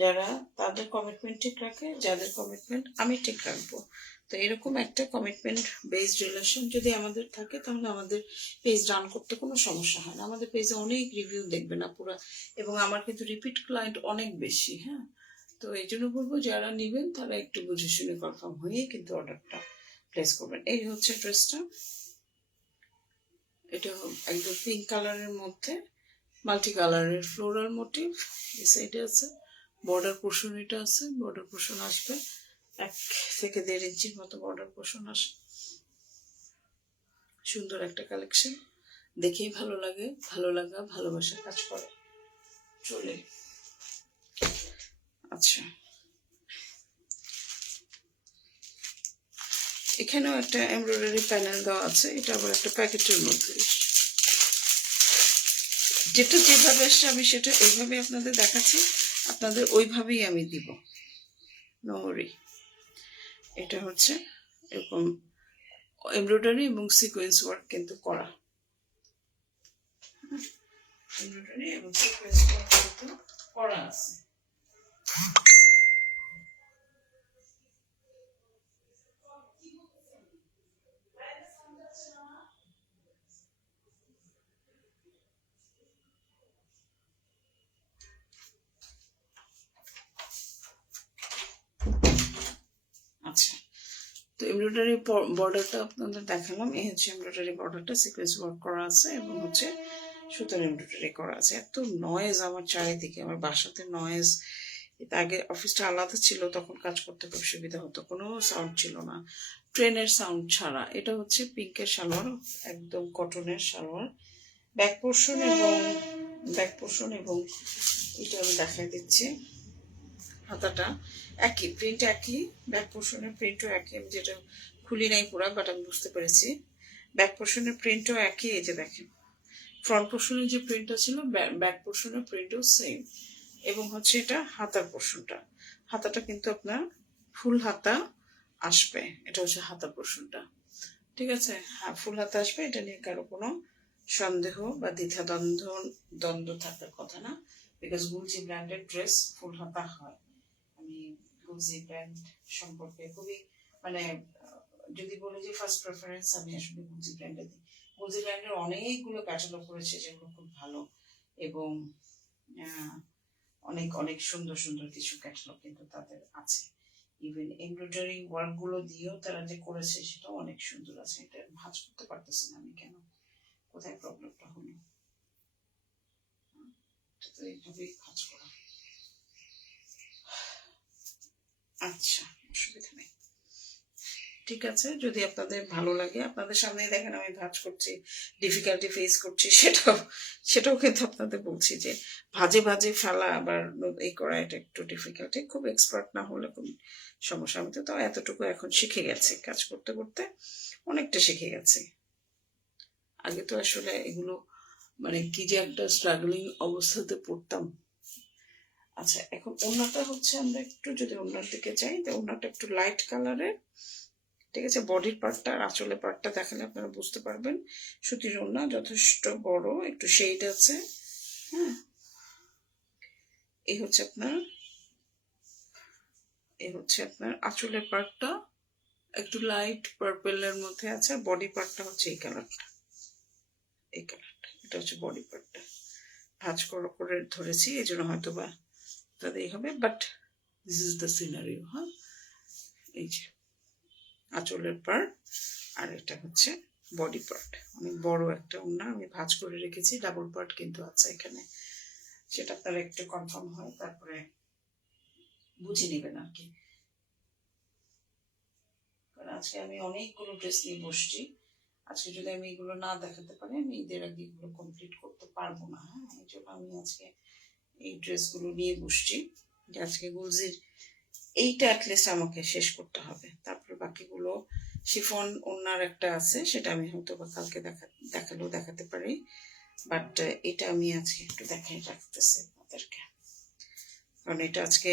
যারা তাদের কমিটমেন্ট ঠিক রাখে, যাদের কমিটমেন্ট আমি ঠিক রাখবো। তো এরকম একটা কমিটমেন্ট বেসড রিলেশন যদি আমাদের থাকে তাহলে আমাদের পেজ রান করতে কোনো সমস্যা হয় না। আমাদের পেজে অনেক রিভিউ দেখবেন আপুরা, এবং আমার কিন্তু রিপিট ক্লায়েন্ট অনেক বেশি। হ্যাঁ, তো এই জন্য বলবো যারা নেবেন তারা একটু বুঝে শুনে কনফার্ম হয়ে কিন্তু অর্ডারটা প্লেস করবেন। এই হচ্ছে ড্রেসটা, এটা একদম পিঙ্ক কালারের মধ্যে মাল্টি কালারের ফ্লোরাল মোটিভ এই সাইডে আছে। বর্ডার পোর্শন এটা আছে, বর্ডার পোর্শন আসবে 1 থেকে 1.5 ইঞ্চির মতো বর্ডার পোর্শন আসে। সুন্দর একটা কালেকশন, দেখেই ভালো লাগে, ভালো লাগা ভালোবাসা কাজ করে চলে। আচ্ছা, এখানেও একটা এমব্রয়ডারি প্যানেল দেওয়া আছে, এটা আবার একটা প্যাকেটের মধ্যে। যেটা যেভাবে আসছে আমি সেটা ওইভাবে আপনাদের দেখাচ্ছি, আপনাদের ওইভাবেই আমি দিব, নো ওয়ারি। এটা হচ্ছে এরকম এমব্রয়ডারি এবং সিকোয়েন্স ওয়ার্ক কিন্তু করা, এমব্রয়ডারি এবং সিকোয়েন্স ওয়ার্ক কিন্তু করা আছে। আচ্ছা, তো এমব্রয়ডারি বর্ডারটা আপনাদের দেখালাম, এই হচ্ছে এমব্রয়ডারি বর্ডারটা, সিকোয়েন্স ওয়ার্ক করা আছে এবং হচ্ছে সুতার এমব্রয়ডারি করা আছে। এত নয়েজ আমার চারিদিকে, আমার বাসাতে নয়েজ। আগে অফিসটা আলাদা ছিল, তখন কাজ করতে খুব সুবিধা হতো, কোনো সাউন্ড ছিল না, ট্রেনের সাউন্ড ছাড়া। এটা হচ্ছে পিঙ্কের সালোয়ার, একদম কটনের সালোয়ার। ব্যাক পোর্শন এবং এটা আমি দেখাই দিচ্ছি, হাতাটা একই, প্রিন্ট একই, ব্যাক পোর্শনের প্রিন্টও একই। আমি যেটা খুলি নাই পুরা, বাট আমি বুঝতে পেরেছি ব্যাক পোর্শনের প্রিন্টও একই। এই যে দেখেন, ফ্রন্ট পোর্শনের যে প্রিন্টটা ছিল ব্যাক পোর্শনের প্রিন্টও সেম। এবং হচ্ছে এটা হাতার পোর্শনটা, হাতাটা কিন্তু আপনার ফুল হাতা আসবে, এটা হচ্ছে হাতা পোর্শনটা। ঠিক আছে, হ্যাঁ ফুল হাতা আসবে, এটা নিয়ে কারো কোনো সন্দেহ বা দ্বন্দ্ব থাকার কথা না, বিকজ গুলজি ব্র্যান্ডেড ড্রেস ফুল হাতা হয়। আমি গুলজি ব্র্যান্ড সম্পর্কে খুবই মানে যদি বলি যে ফার্স্ট প্রেফারেন্স আমি আসলে গুলজি ব্র্যান্ডে দিই। গুলজি ব্র্যান্ডের অনেকগুলো ক্যাটালগ করেছে যেগুলো খুব ভালো, এবং অনেক অনেক সুন্দর সুন্দর কিছু ক্যাটালগ কিন্তু তাদের আছে। ইভেন এমব্রয়ডারি ওয়ার্ক গুলো দিয়েও তারা যে করেছে সেটাও অনেক সুন্দর আছে। এটা ভাঁজ করতে পারতেছি না আমি, কেন, কোথায় প্রবলেমটা হলো? তো এইভাবেই ভাঁজ করা। আচ্ছা, অসুবিধা নেই, ঠিক আছে। যদি আপনাদের ভালো লাগে, আপনাদের সামনে দেখেন আমি ভাঁজ করছি, ডিফিকাল্টি ফেস করছি, সেটাও কিন্তু আপনাদের বলছি যে ভাজে ভাজে ফেলা আবার এই করা এটা একটু ডিফিকাল্টি, খুব এক্সপার্ট না হলে কোন সমস্যা। আমি তো এতটুকু এখন শিখে গেছি, কাজ করতে করতে অনেকটা শিখে গেছি। আগে তো আসলে এগুলো মানে কি যে একটা স্ট্রাগলিং অবস্থাতে পড়তাম। আচ্ছা, এখন ওড়নাটা হচ্ছে, আমরা একটু যদি ওড়নার দিকে যাই, তো ওড়নাটা একটু লাইট কালারের। ঠিক আছে, বডির পার্টটা আর আঁচলের পার্টটা দেখালে আপনারা বুঝতে পারবেন। সুতির ওড়না, যথেষ্ট বড়, একটু শেড আছে। হ্যাঁ, এই হচ্ছে আপনার আঁচলের পার্টটা, একটু লাইট পার্পেলের মধ্যে আছে। বডি পার্টটা হচ্ছে এই কালারটা, এটা হচ্ছে বডি পার্টটা। ভাঁজ করে ধরেছি, এই জন্য হয়তো বা তাদের হবে, but this is the scenario. হ্যাঁ, এই যে আঁচলের পার্ট, আর এটা হচ্ছে বডি পার্ট। অনেক বড় একটা ওড়না আমি ভাঁজ করে রেখেছি, ডাবল পার্ট কিন্তু আছে এখানে, সেটা আপনারা একটু কনফার্ম হয় তারপরে বুঝে নেবেন আর কি। কারণ আজকে আমি অনেকগুলো ড্রেস নিয়ে বসছি, আজকে যদি আমি এগুলো না দেখাতে পারি আমি ঈদের আগে এগুলো কমপ্লিট করতে পারবো না। হ্যাঁ, এই জন্য আমি আজকে এই ড্রেসগুলো নিয়ে বসছি যে আজকে গুলজির এইটা অ্যাটলিস্ট আমাকে শেষ করতে হবে, তারপরে বাকিগুলো শিফন ওনার একটা আছে, সেটা আমি হয়তো বা কালকে দেখালেও দেখাতে পারি, বাট এটা আমি আজকে একটু দেখাই রাখতেছি আপনাদেরকে, কারণ এটা আজকে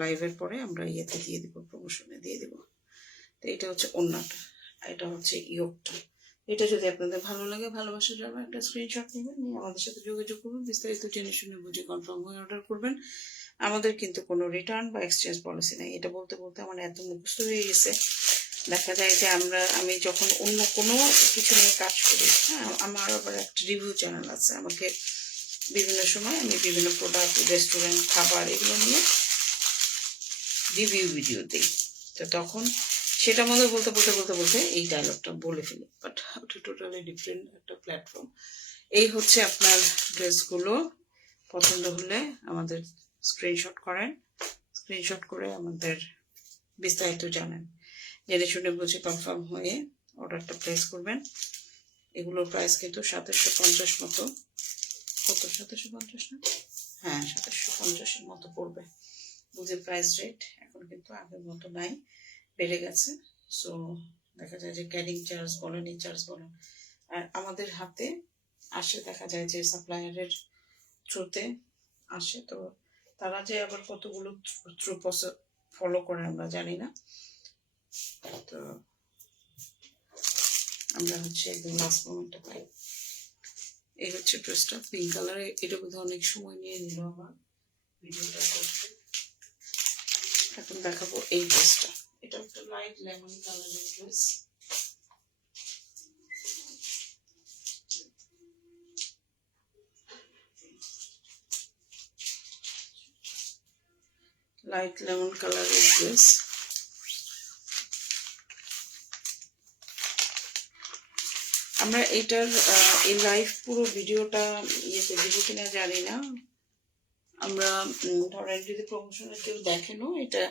লাইভের পরে আমরা ইয়েতে দিয়ে দিব, প্রমোশনে দিয়ে দিব। তো এটা হচ্ছে ওন্নাটা, এটা হচ্ছে ইয়োগটা। এটা যদি আপনাদের ভালো লাগে, ভালোবাসা যাবে, একটা স্ক্রিনশট নেবেন, নিয়ে আমাদের সাথে যোগাযোগ করবেন, বিস্তারিত জেনে শুনে বুঝে কনফার্ম হয়ে অর্ডার করবেন। আমাদের কিন্তু কোনো রিটার্ন বা এক্সচেঞ্জ পলিসি নেই। এটা বলতে বলতে আমার এত মুখস্থ হয়ে গেছে, দেখা যায় যে আমি যখন অন্য কোনো কিছু নিয়ে কাজ করি, হ্যাঁ, আমার আবার একটা রিভিউ চ্যানেল আছে, আমাকে বিভিন্ন সময় আমি বিভিন্ন প্রোডাক্ট, রেস্টুরেন্ট, খাবার এগুলো নিয়ে রিভিউ ভিডিও দিই। তো তখন সেটার মধ্যে বলতে বলতে বলতে বলতে এই ডায়লগটা বলে ফেলি, বাট ওটা টোটালি ডিফারেন্ট একটা প্ল্যাটফর্ম। এই হচ্ছে আপনার ড্রেসগুলো, পছন্দ হলে আমাদের স্ক্রিনশট করেন, স্ক্রিনশট করে আমাদের বিস্তারিত জানেন, জেনে শুনে বুঝে কনফার্ম হয়ে অর্ডারটা প্লেস করবেন। এগুলোর প্রাইস কিন্তু 2750 মতো, কত 2750 না, হ্যাঁ 2750-এর মতো পড়বে। বুঝে প্রাইস রেট এখন কিন্তু আগের মতো নাই, বেড়ে গেছে। সো দেখা যায় যে ক্যারিং চার্জ বলেন, এই চার্জ বলেন, আর আমাদের হাতে আসে দেখা যায় যে সাপ্লায়ারের থ্রুতে আসে, তো তারা যে আবার কতগুলো থ্রু ফলো করে আমরা জানি না। তো আমরা হচ্ছে একদম লাস্ট মোমেন্টটা পাই। এই হচ্ছে ড্রেসটা পিঙ্ক কালারে, এটা বোধহয় অনেক সময় নিয়ে নিল আমার ভিডিওটা করতে। এখন দেখাবো এই ড্রেসটা, এটা একটা লাইট লেমন কালারের ড্রেস। লাইট লেমন কালারের ড্রেস। আমরা এটার এই লাইভ পুরো ভিডিওটা ইয়েতে দিব কিনা জানি না, আমরা ধরেন যদি প্রমোশনে কেউ দেখেনও, এটা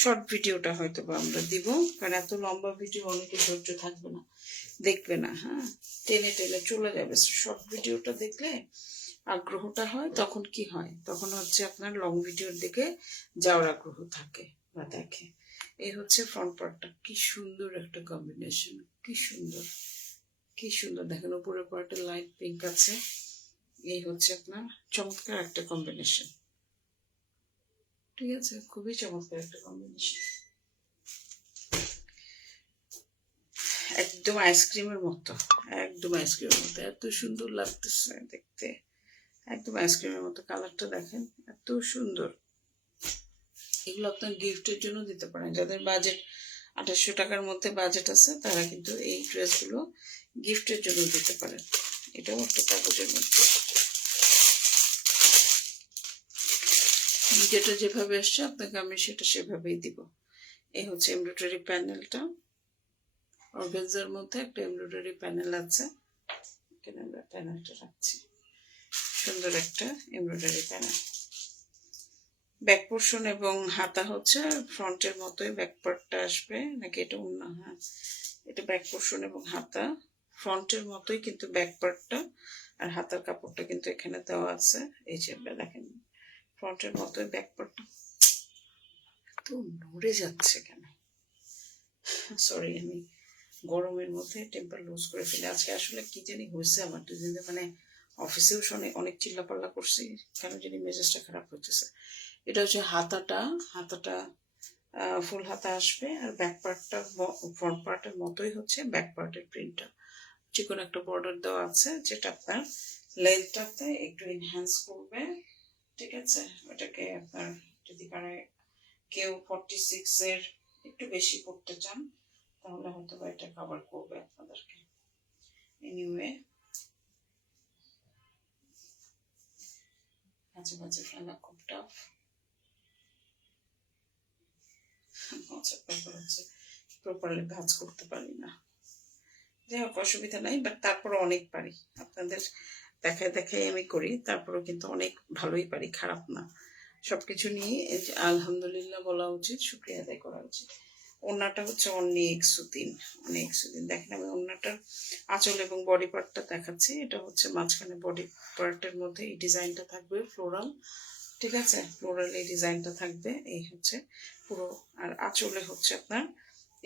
শর্ট ভিডিওটা হয়তো বা আমরা দিব, কারণ এত লম্বা ভিডিও অনেকে ধৈর্য থাকবে না, দেখবে না, হ্যাঁ, টেনে টেনে চলে যাবে। শর্ট ভিডিওটা দেখলে আগ্রহটা হয়, তখন কি হয়, তখন হচ্ছে আপনার লং ভিডিওর দিকে যাওয়ার আগ্রহ থাকে বা দেখে। এই হচ্ছে ফ্রন্ট পার্টটা, কি সুন্দর একটা কম্বিনেশন, কি সুন্দর, কি সুন্দর দেখেন, উপরের পার্টে লাইট পিঙ্ক আছে। এই হচ্ছে আপনার চমৎকার একটা কম্বিনেশন, ঠিক আছে, খুবই চমৎকার একটা কম্বিনেশন, একদম আইসক্রিমের মতো, একদম আইসক্রিমের মতো, এত সুন্দর লাগতেছে দেখতে, একদম আইসক্রিমের মতো। কালারটা দেখেন এত সুন্দর। এগুলো আপনার গিফটের জন্য দিতে পারেন, যাদের বাজেট 2800 টাকার মধ্যে বাজেট আছে, তারা কিন্তু এই ড্রেসগুলো গিফটের জন্য দিতে পারেন। এটাও একটা কাগজের মধ্যে, যেটা যেভাবে আসছে আপনাকে আমি সেটা সেভাবেই দিব। এই হচ্ছে এমব্রয়ডারি প্যানেলটা, অর্গানজার মধ্যে একটা এমব্রয়ডারি প্যানেল আছে, এখানে আমরা প্যানেলটা রাখছি, সুন্দর একটা এমব্রয়ডারি প্যানেল। ব্যাক পোর্শন এবং হাতা হচ্ছে ফ্রন্টের মতোই, ব্যাক পার্টটা আসবে নাকি এটা অন্য, হ্যাঁ এটা ব্যাক পোর্শন এবং হাতা ফ্রন্টের মতোই, কিন্তু ব্যাক পার্টটা আর হাতার কাপড়টা কিন্তু এখানে দেওয়া আছে। এই যে দেখেন ফ্রন্টের মতোই ব্যাক পার্টটা, তো নড়ে যাচ্ছে কেন, সরি আমি গরমের মধ্যে টেম্পার লুজ করে ফেলে আজকে, আসলে কি জানি হয়েছে আমার দুদিন, মানে অফিসেও অনেক চিল্লাপাল্লা করছি, কেন জানি মেজাজটা খারাপ হচ্ছে। এটা হচ্ছে হাতাটা, হাতাটা ফুল হাতা আসবে, আর ব্যাক পার্টটা ফ্রন্ট পার্টের মতোই হচ্ছে ব্যাক পার্টের প্রিন্টটা, চিকন একটা বর্ডার দেওয়া আছে, যেটা আপনার লেন্থটাতে একটু এনহ্যান্স করবে, ঠিক আছে। ওটাকে আপনার যদি কেউ 46-এর একটু বেশি পড়তে চান, তাহলে হয়তো বা এটা কভার করবে আপনাদেরকে। এনিওয়ে, মাঝে মাঝে ফেলা খুব টাফ। মজার ব্যাপার হচ্ছে প্রপারলি ভাঁজ করতে পারি না। যাই হোক, অসুবিধা নাই, বাট তারপরে অনেক পারি। আপনাদের দেখায় দেখায় আমি করি, তারপরেও কিন্তু অনেক ভালোই পারি, খারাপ না। সবকিছু নিয়ে আলহামদুলিল্লাহ বলা উচিত, শুক্রিয়া আদায় করা উচিত। ওড়নাটা হচ্ছে অনেক সুতিন, অনেক সুতিন। দেখেন আমি ওড়নাটার আঁচল এবং বডি পার্টটা দেখাচ্ছি। এটা হচ্ছে মাঝখানে বডি পার্টের মধ্যে এই ডিজাইনটা থাকবে ফ্লোরাল, ঠিক আছে? ফ্লোরাল এই ডিজাইনটা থাকবে, এই হচ্ছে পুরো। আর আঁচলে হচ্ছে আপনার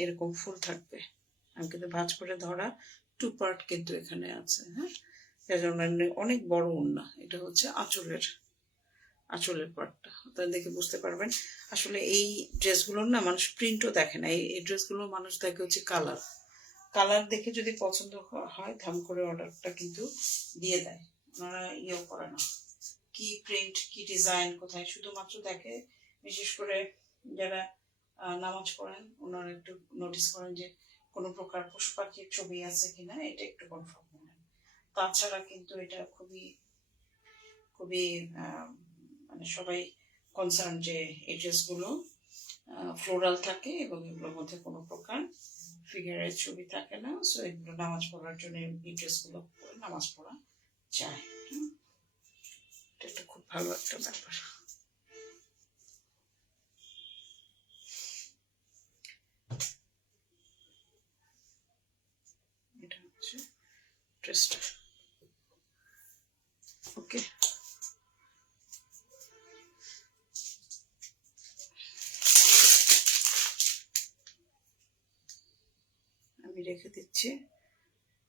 এরকম ফুল থাকবে। আমি কিন্তু ভাঁজ করে ধরা 2 পার্ট কিন্তু এখানে আছে, হ্যাঁ। এর জন্য অনেক বড় ওড়না। এটা হচ্ছে আঁচলের পার্টটা, আপনারা দেখে বুঝতে পারবেন। আসলে এই ড্রেসগুলোর না মানুষ প্রিন্টও দেখে না, এই ড্রেসগুলো মানুষ দেখে হচ্ছে কালার দেখে যদি পছন্দ হয় ধাম করে অর্ডারটা কিন্তু দিয়ে দেয়। ওনারা ইয়েও করে না কি প্রিন্ট কি ডিজাইন কোথায়, শুধুমাত্র দেখে। বিশেষ করে যারা নামাজ পড়েন ওনারা একটু নোটিস করেন যে কোনো প্রকার পশু পাখির ছবি আছে কিনা, এটা একটু কনফার্ম করেন। তাছাড়া কিন্তু এটা খুবই খুবই মানে সবাই কনসার্ন যে এই ড্রেসগুলো ফ্লোরাল থাকে এবং এগুলোর মধ্যে কোনো প্রকার ফিগারের ছবি থাকে না। সো এগুলো নামাজ পড়ার জন্য এই ড্রেসগুলো পরে নামাজ পড়া যায়। এটা একটা খুব ভালো একটা ব্যাপার। এটা হচ্ছে ড্রেসটা, ওকে। আমি রেখে দিচ্ছি,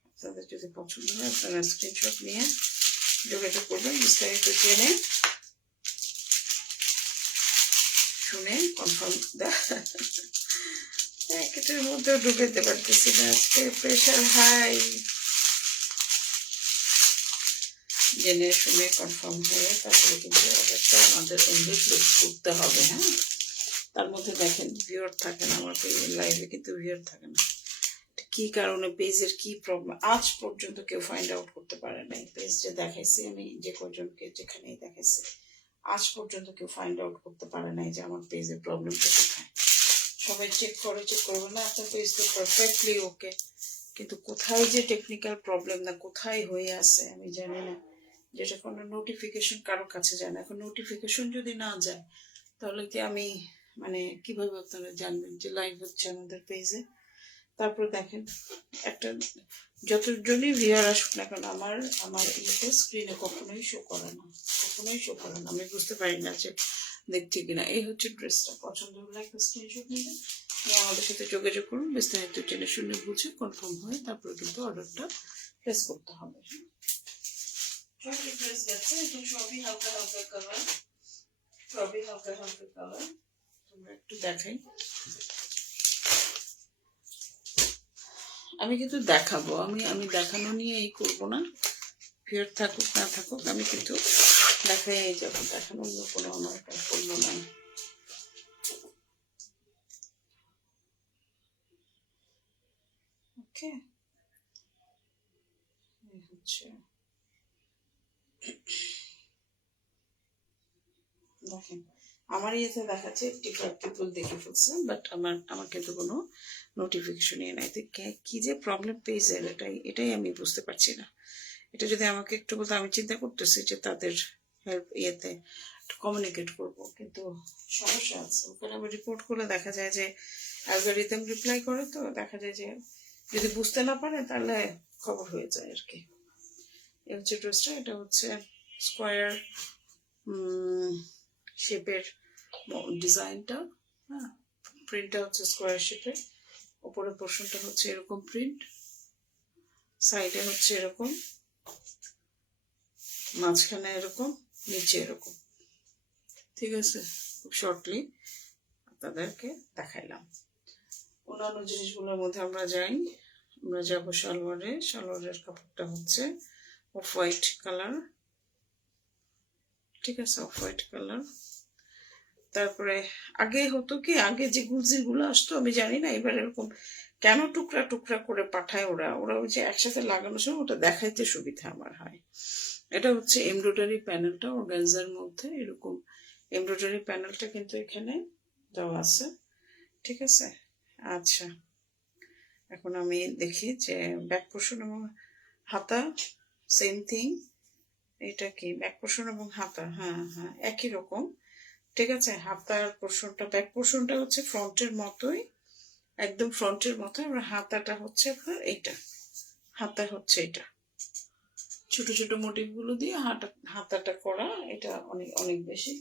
আপনাদের যদি পছন্দ হয় আপনারা স্ক্রিনশট নিয়ে যোগাযোগ করবেন, বিস্তারিত জেনে শুনে কনফার্ম। প্যাকেটের মধ্যেও ঢুকাতে পারতেছি না, আজকে প্রেশার হাই। জেনে শুনে কনফার্ম হয়ে তারপরে কিন্তু অর্ডারটা আমাদের এনগেজ করতে হবে, হ্যাঁ। তার মধ্যে দেখেন ভিউয়ার থাকে না, আমার লাইভে কিন্তু ভিউয়ার থাকে না। কি কারণে, পেজের কি প্রবলেম আজ পর্যন্ত কেউ ফাইন্ড আউট করতে পারে নাই। পেজ যে দেখাইছি আমি, যে কয়জনকে যেখানেই দেখাইছি, আজ পর্যন্ত কেউ ফাইন্ড আউট করতে পারে নাই যে আমার পেজের প্রবলেমটা কোথায়। সবাই চেক করবে না, আপনার পেজ তো পারফেক্টলি ওকে, কিন্তু কোথায় যে টেকনিক্যাল প্রবলেম না কোথায় হয়ে আছে আমি জানি না। যেটা কোনো নোটিফিকেশন কারো কাছে যায় না। এখন নোটিফিকেশন যদি না যায় তাহলে কি আমি মানে কিভাবে আপনারা জানবেন যে লাইভ হচ্ছে আমাদের পেজে? তারপর দেখেন একটা যতজনই ভিউয়ার আসুক না কেন আমার ইয়েতে স্ক্রিনে কখনোই শো করে না, আমি বুঝতে পারি না যে দেখছি কিনা। এই হচ্ছে ড্রেসটা, পছন্দ হলে একটা স্ক্রিনশট নেবেন, আমাদের সাথে যোগাযোগ করুন, বিস্তারিত জেনে শুনে বুঝে কনফার্ম হয়ে তারপরে কিন্তু অর্ডারটা প্লেস করতে হবে। সবই ড্রেস যাচ্ছে, এটা সবই হালকা হালকা কালার, তোমরা একটু দেখাই। আমি কিন্তু দেখাবো, আমি দেখানো নিয়ে এই করবো না, ফের থাকুক না থাকুক আমি কিন্তু দেখাই যাবো, দেখানো নিয়ে কোনো আমার কার্পণ্য নাই। ওকে, হচ্ছে দেখেন আমার ইয়েতে দেখাচ্ছে পিপল দেখে ফেলছে, বাট আমার কিন্তু কোনো নোটিফিকেশন ইয়ে নাই। তো কি যে প্রবলেম পেয়েছে এটাই আমি বুঝতে পারছি না। এটা যদি আমাকে একটু বলতো, আমি চিন্তা করতেছি যে তাদের হেল্প ইয়েতে কমিউনিকেট করব, কিন্তু সমস্যা আছে। ওখানে আমি রিপোর্ট করলে দেখা যায় যে অ্যালগরিদম রিপ্লাই করে, তো দেখা যায় যে যদি বুঝতে না পারে তাহলে খবর হয়ে যায় আর কি। এই হচ্ছে ড্রেসটা, এটা হচ্ছে স্কোয়ার শেপের ডিজাইনটা, হ্যাঁ। প্রিন্টটা হচ্ছে স্কোয়ার শেপের, উপরের পোর্শনটা হচ্ছে এরকম প্রিন্ট, সাইডে হচ্ছে এরকম, মাঝখানে এরকম, নিচে এরকম, ঠিক আছে। খুব শর্টলি আপনাদেরকে দেখাইলাম। অন্যান্য জিনিসগুলোর মধ্যে আমরা যাবো সালোয়ারের কাপড়টা হচ্ছে অফ হোয়াইট কালার, ঠিক আছে, অফ হোয়াইট কালার। তারপরে আগে হতো কি, আগে যে গুলো আসতো আমি জানি না, এবার এরকম কেন টুকরা টুকরা করে পাঠায় ওরা ওরা ওই যে একসাথে লাগানোর সময় ওটা দেখাইতে সুবিধা আমার হয়। এটা হচ্ছে এমব্রয়ডারি প্যানেলটা অর্গানজার মধ্যে এরকম এমব্রয়ডারি প্যানেলটা কিন্তু এখানে দেওয়া আছে, ঠিক আছে। আচ্ছা, এখন আমি দেখি যে ব্যাক পোর্শন এবং হাতা সেম থিং। এটা কি ব্যাক পোর্শন এবং হাতা? হ্যাঁ হ্যাঁ একই রকম, ঠিক আছে। হাতার পোর্শনটা ব্যাক পোর্শনটা হচ্ছে ফ্রন্টের মতোই, একদম ফ্রন্টের মতো। আর হাতাটা হচ্ছে আপনার এইটা, হাতা হচ্ছে এটা ছোট ছোট মোটিভ গুলো দিয়ে হাতাটা করা। এটা অনেক অনেক বেশি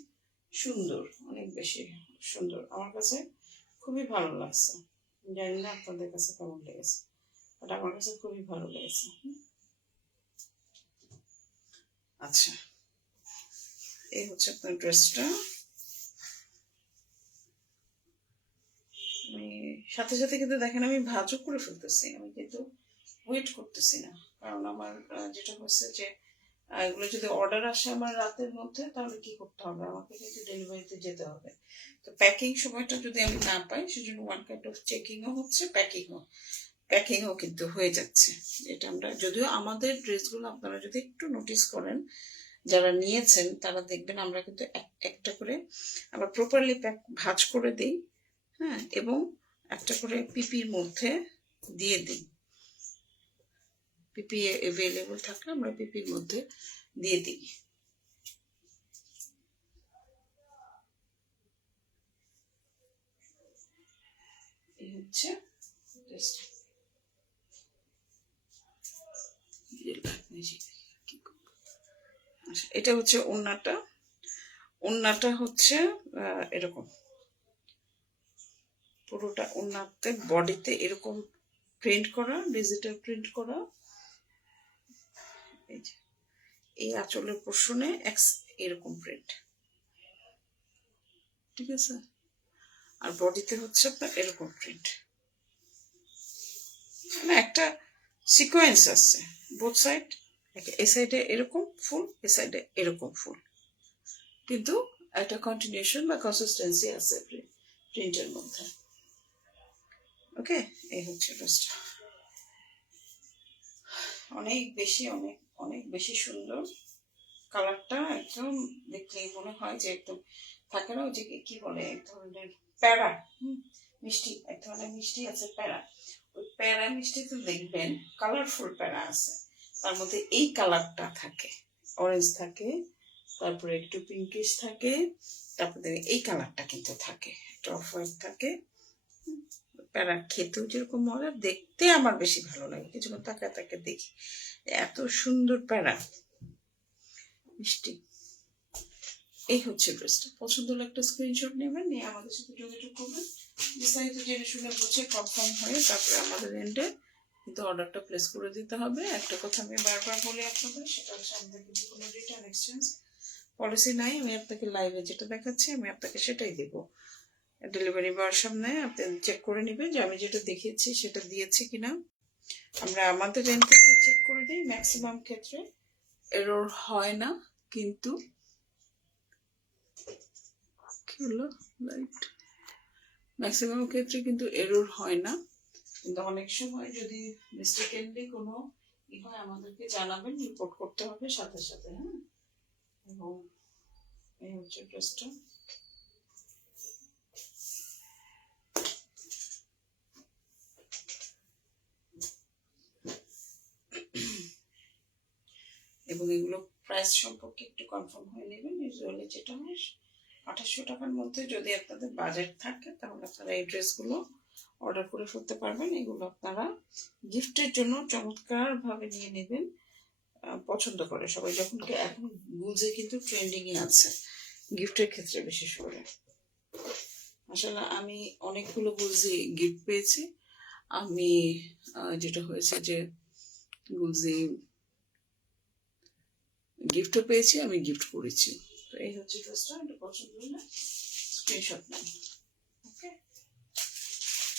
সুন্দর, অনেক বেশি সুন্দর, আমার কাছে খুবই ভালো লাগছে। জানি না আপনাদের কাছে কেমন লেগেছে, বাট আমার কাছে খুবই ভালো লেগেছে। আচ্ছা, এই হচ্ছে আপনার ড্রেসটা। আমি সাথে সাথে কিন্তু দেখেন আমি ভাঁজও করে ফেলতেছি, আমি কিন্তু ওয়েট করতেছি না, কারণ আমার যেটা হচ্ছে যে এগুলো যদি অর্ডার আসে আমার রাতের মধ্যে, তাহলে কি করতে হবে, আমাকে কিন্তু ডেলিভারিতে যেতে হবে। তো প্যাকিং সময়টা যদি আমি না পাই, সেজন্য ওয়ান কাইন্ড অফ চেকিংও হচ্ছে, প্যাকিংও কিন্তু হয়ে যাচ্ছে। এটা আমরা যদিও আমাদের ড্রেসগুলো আপনারা যদি একটু নোটিস করেন, যারা নিয়েছেন তারা দেখবেন আমরা কিন্তু একটা করে আবার প্রপারলি ভাঁজ করে দিই, হ্যাঁ, এবং একটা করে পিপির মধ্যে দিয়ে দিই। পিপি অ্যাভেলেবল থাকলে আমরা পিপির মধ্যে দিয়ে দিই। এই হচ্ছে আচ্ছা, এটা হচ্ছে ওড়নাটা। ওড়নাটা হচ্ছে এরকম, পুরোটা ওড়নাতে বডিতে এরকম প্রিন্ট করা, ডিজিটাল প্রিন্ট করা। এই যে এই আঁচলের পোর্শনে এরকম প্রিন্ট, ঠিক আছে। আর বডিতে হচ্ছে আপনার এরকম প্রিন্ট, মানে একটা সিকোয়েন্স আছে বোথ সাইড। এই সাইডে এরকম ফুল, এই সাইডে এরকম ফুল, কিন্তু একটা কন্টিনিউশন বা কনসিস্টেন্সি আছে প্রিন্টের মধ্যে। ওকে, এই হচ্ছে ড্রেসটা। অনেক বেশি অনেক অনেক বেশি সুন্দর কালারটা, একদম দেখলেই মনে হয় যে একদম থাকে না যে কি বলে এক ধরনের প্যারা, মিষ্টি, এক ধরনের মিষ্টি আছে প্যারা। ওই প্যারা মিষ্টিতে দেখবেন কালারফুল প্যারা আছে, তার মধ্যে এই কালারটা থাকে, অরেঞ্জ থাকে, তারপরে একটু পিঙ্কিশ থাকে, তারপরে এই কালারটা কিন্তু থাকে, একটা অফ হোয়াইট থাকে। প্যারা খেতেও যেরকম মজা, দেখতে আমার বেশি ভালো লাগে, কিছুক্ষণ তাকায় তাকে দেখি, এত সুন্দর প্যারা মিষ্টি। এই হচ্ছে ড্রেসটা। পছন্দ হলে একটা স্ক্রিনশট নেবেন, নিয়ে আমাদের সাথে যোগাযোগ করবেন, বিস্তারিত জেনে শুনে বুঝে কনফার্ম হয়ে তারপরে আমাদের এন্ডে কিন্তু অর্ডারটা প্লেস করে দিতে হবে। একটা কথা আমি বারবার বলি আপনাদের, সেটা হচ্ছে আমাদের কিন্তু কোনো রিটার্ন এক্সচেঞ্জ পলিসি নাই। আমি আপনাকে লাইভে যেটা দেখাচ্ছি আমি আপনাকে সেটাই দেবো। ডেলিভারি বয়ের সামনে আপনি চেক করে নেবেন যে আমি যেটা দেখিয়েছি সেটা দিয়েছি কিনা। আমরা আমাদের এন্ড থেকে চেক করে দিই, ম্যাক্সিমাম ক্ষেত্রে এরর হয় না, কিন্তু কি হলো লাইট, ম্যাক্সিমাম ক্ষেত্রে কিন্তু এরর হয় না, কিন্তু অনেক সময় যদি মিস্টেকেনলি কোনো ই হয় আমাদেরকে জানাবেন, রিপোর্ট করতে হবে সাথে সাথে। হ্যাঁ, এবং এই হচ্ছে ড্রেসটা। এবং এগুলো প্রাইস সম্পর্কে একটু কনফার্ম হয়ে নেবেন। ইউজুয়ালি যেটা হয় 2800 টাকার মধ্যে যদি আপনাদের বাজেট থাকে, তাহলে আপনারা এই ড্রেসগুলো অর্ডার করে ফেলতে পারবেন। এগুলো আপনারা গিফটের জন্য চমৎকার ভাবে নিয়ে নেবেন, পছন্দ করে সবাই। যখন এখন বুঝে কিন্তু ট্রেন্ডিং এ আছে গিফটের ক্ষেত্রে, বিশেষ করে। আসলে আমি অনেকগুলো গুলজি গিফট পেয়েছি। আমি যেটা হয়েছে যে গুলজি গিফটও পেয়েছি, আমি গিফট করেছি। তো এই হচ্ছে ড্রেসটা, এটা পছন্দ হলে স্ক্রিনশট নেন। ওকে,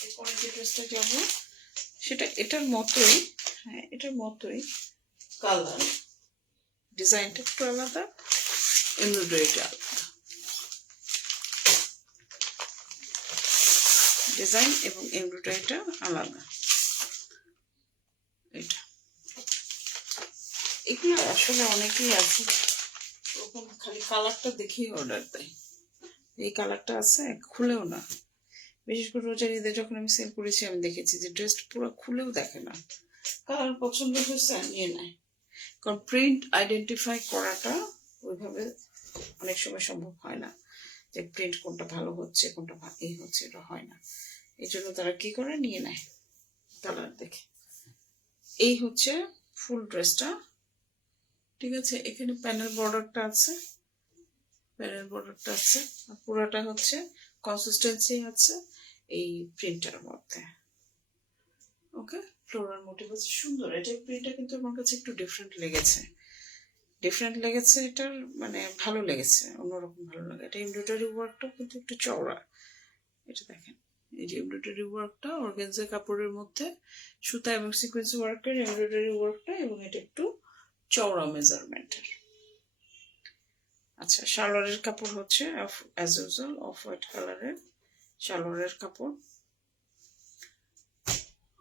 এরপরে যে ড্রেসটা যাবো সেটা এটার মতোই, হ্যাঁ এটার মতোই কালার, ডিজাইনটা একটু আলাদা, এমব্রয়ডারিটা আলাদা। ডিজাইন এবং এমব্রয়ডারিটা আলাদা। এটা এগুলো আসলে অনেকেই আছে ওরকম খালি কালারটা দেখেই অর্ডার দেয়, এই কালারটা আছে খুলেও না। বিশেষ করে রোজার ঈদে যখন আমি সেল করেছি আমি দেখেছি যে ড্রেস পুরো খুলেও দেখে না, কালার পছন্দ হয়েছে নিয়ে নেয়। কারণ প্রিন্ট আইডেন্টিফাই করাটা ওইভাবে অনেক সময় সম্ভব হয় না, যে প্রিন্ট কোনটা ভালো হচ্ছে কোনটা এই হচ্ছে, এটা হয় না। এই জন্য তারা কি করে নিয়ে নেয় কালার দেখে। এই হচ্ছে ফুল ড্রেসটা, ঠিক আছে। এখানে প্যানেল বর্ডারটা আছে, প্যানেল বর্ডারটা আছে, আর পুরোটা হচ্ছে কনসিস্টেন্সি আছে এই প্রিন্টের মধ্যে। ওকে, ফ্লোরাল মোটিভ আছে, সুন্দর। এটার প্রিন্টটা কিন্তু আমার কাছে একটু ডিফারেন্ট লেগেছে, এটার মানে ভালো লেগেছে, অন্যরকম ভালো লাগে। এটা এমব্রয়ডারি ওয়ার্কটাও কিন্তু একটু চওড়া, এটা দেখেন এই যে এমব্রয়ডারি ওয়ার্কটা অর্গানজা কাপড়ের মধ্যে সুতা এবং সিকোয়েন্স ওয়ার্কের এমব্রয়ডারি ওয়ার্কটা, এবং এটা একটু চওড়া মেজারমেন্টের। আচ্ছা, সালোয়ারের কাপড় হচ্ছে অ্যাজ ইউজুয়াল অফ হোয়াইট কালারের সালোয়ারের কাপড়।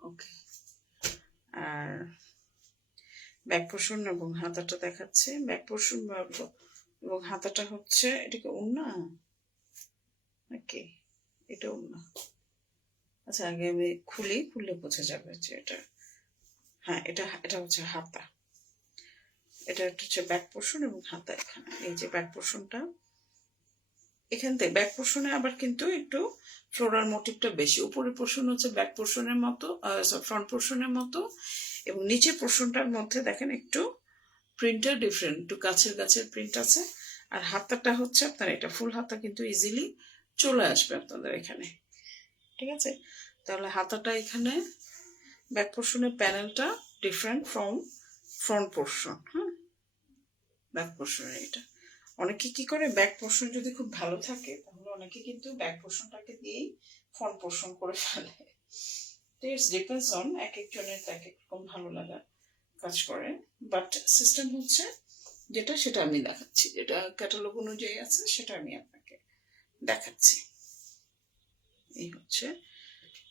ওকে, আর ব্যাক পোর্শন এবং হাতাটা দেখাচ্ছে। ব্যাক পোর্শন এবং হাতাটা হচ্ছে, এটাকে ওড়না নাকি এটা ওড়না? আচ্ছা, আগে আমি খুললে বোঝা যাবে যে এটা, হ্যাঁ এটা হচ্ছে হাতা। এটা হচ্ছে ব্যাক পোর্শন এবং হাতা। এখানে এই যে ব্যাক পোর্শনটা, এখান থেকে ব্যাক পোর্শনে আবার কিন্তু একটু ফ্লোরাল মোটিভটা বেশি। উপরের পোর্শন হচ্ছে ব্যাক পোর্শনের মতো, ফ্রন্ট পোর্শনের মতো, এবং নিচের পোর্শনটার মধ্যে দেখেন একটু প্রিন্টটা ডিফারেন্ট, একটু গাছের প্রিন্ট আছে। আর হাতাটা হচ্ছে আপনার এটা ফুল হাতা, কিন্তু ইজিলি চলে আসবে আপনাদের এখানে, ঠিক আছে। তাহলে হাতাটা এখানে ব্যাক পোর্শনের প্যানেলটা ডিফারেন্ট ফ্রম ফ্রন্ট পোর্শন। হ্যাঁ, ব্যাক পোর্শনের এটা অনেকে কি করে, ব্যাক পোর্শন যদি খুব ভালো থাকে তাহলে অনেকে কিন্তু ব্যাক পোর্শনটাকে দিয়েই ফ্রন্ট পোর্শন করে ফেলে। ইটস ডিপেন্ডস অন এক একজনের এক এক রকম ভালো লাগা কাজ করে। বাট সিস্টেম হচ্ছে যেটা, সেটা আমি দেখাচ্ছি, যেটা ক্যাটালগ অনুযায়ী আছে সেটা আমি আপনাকে দেখাচ্ছি। এই হচ্ছে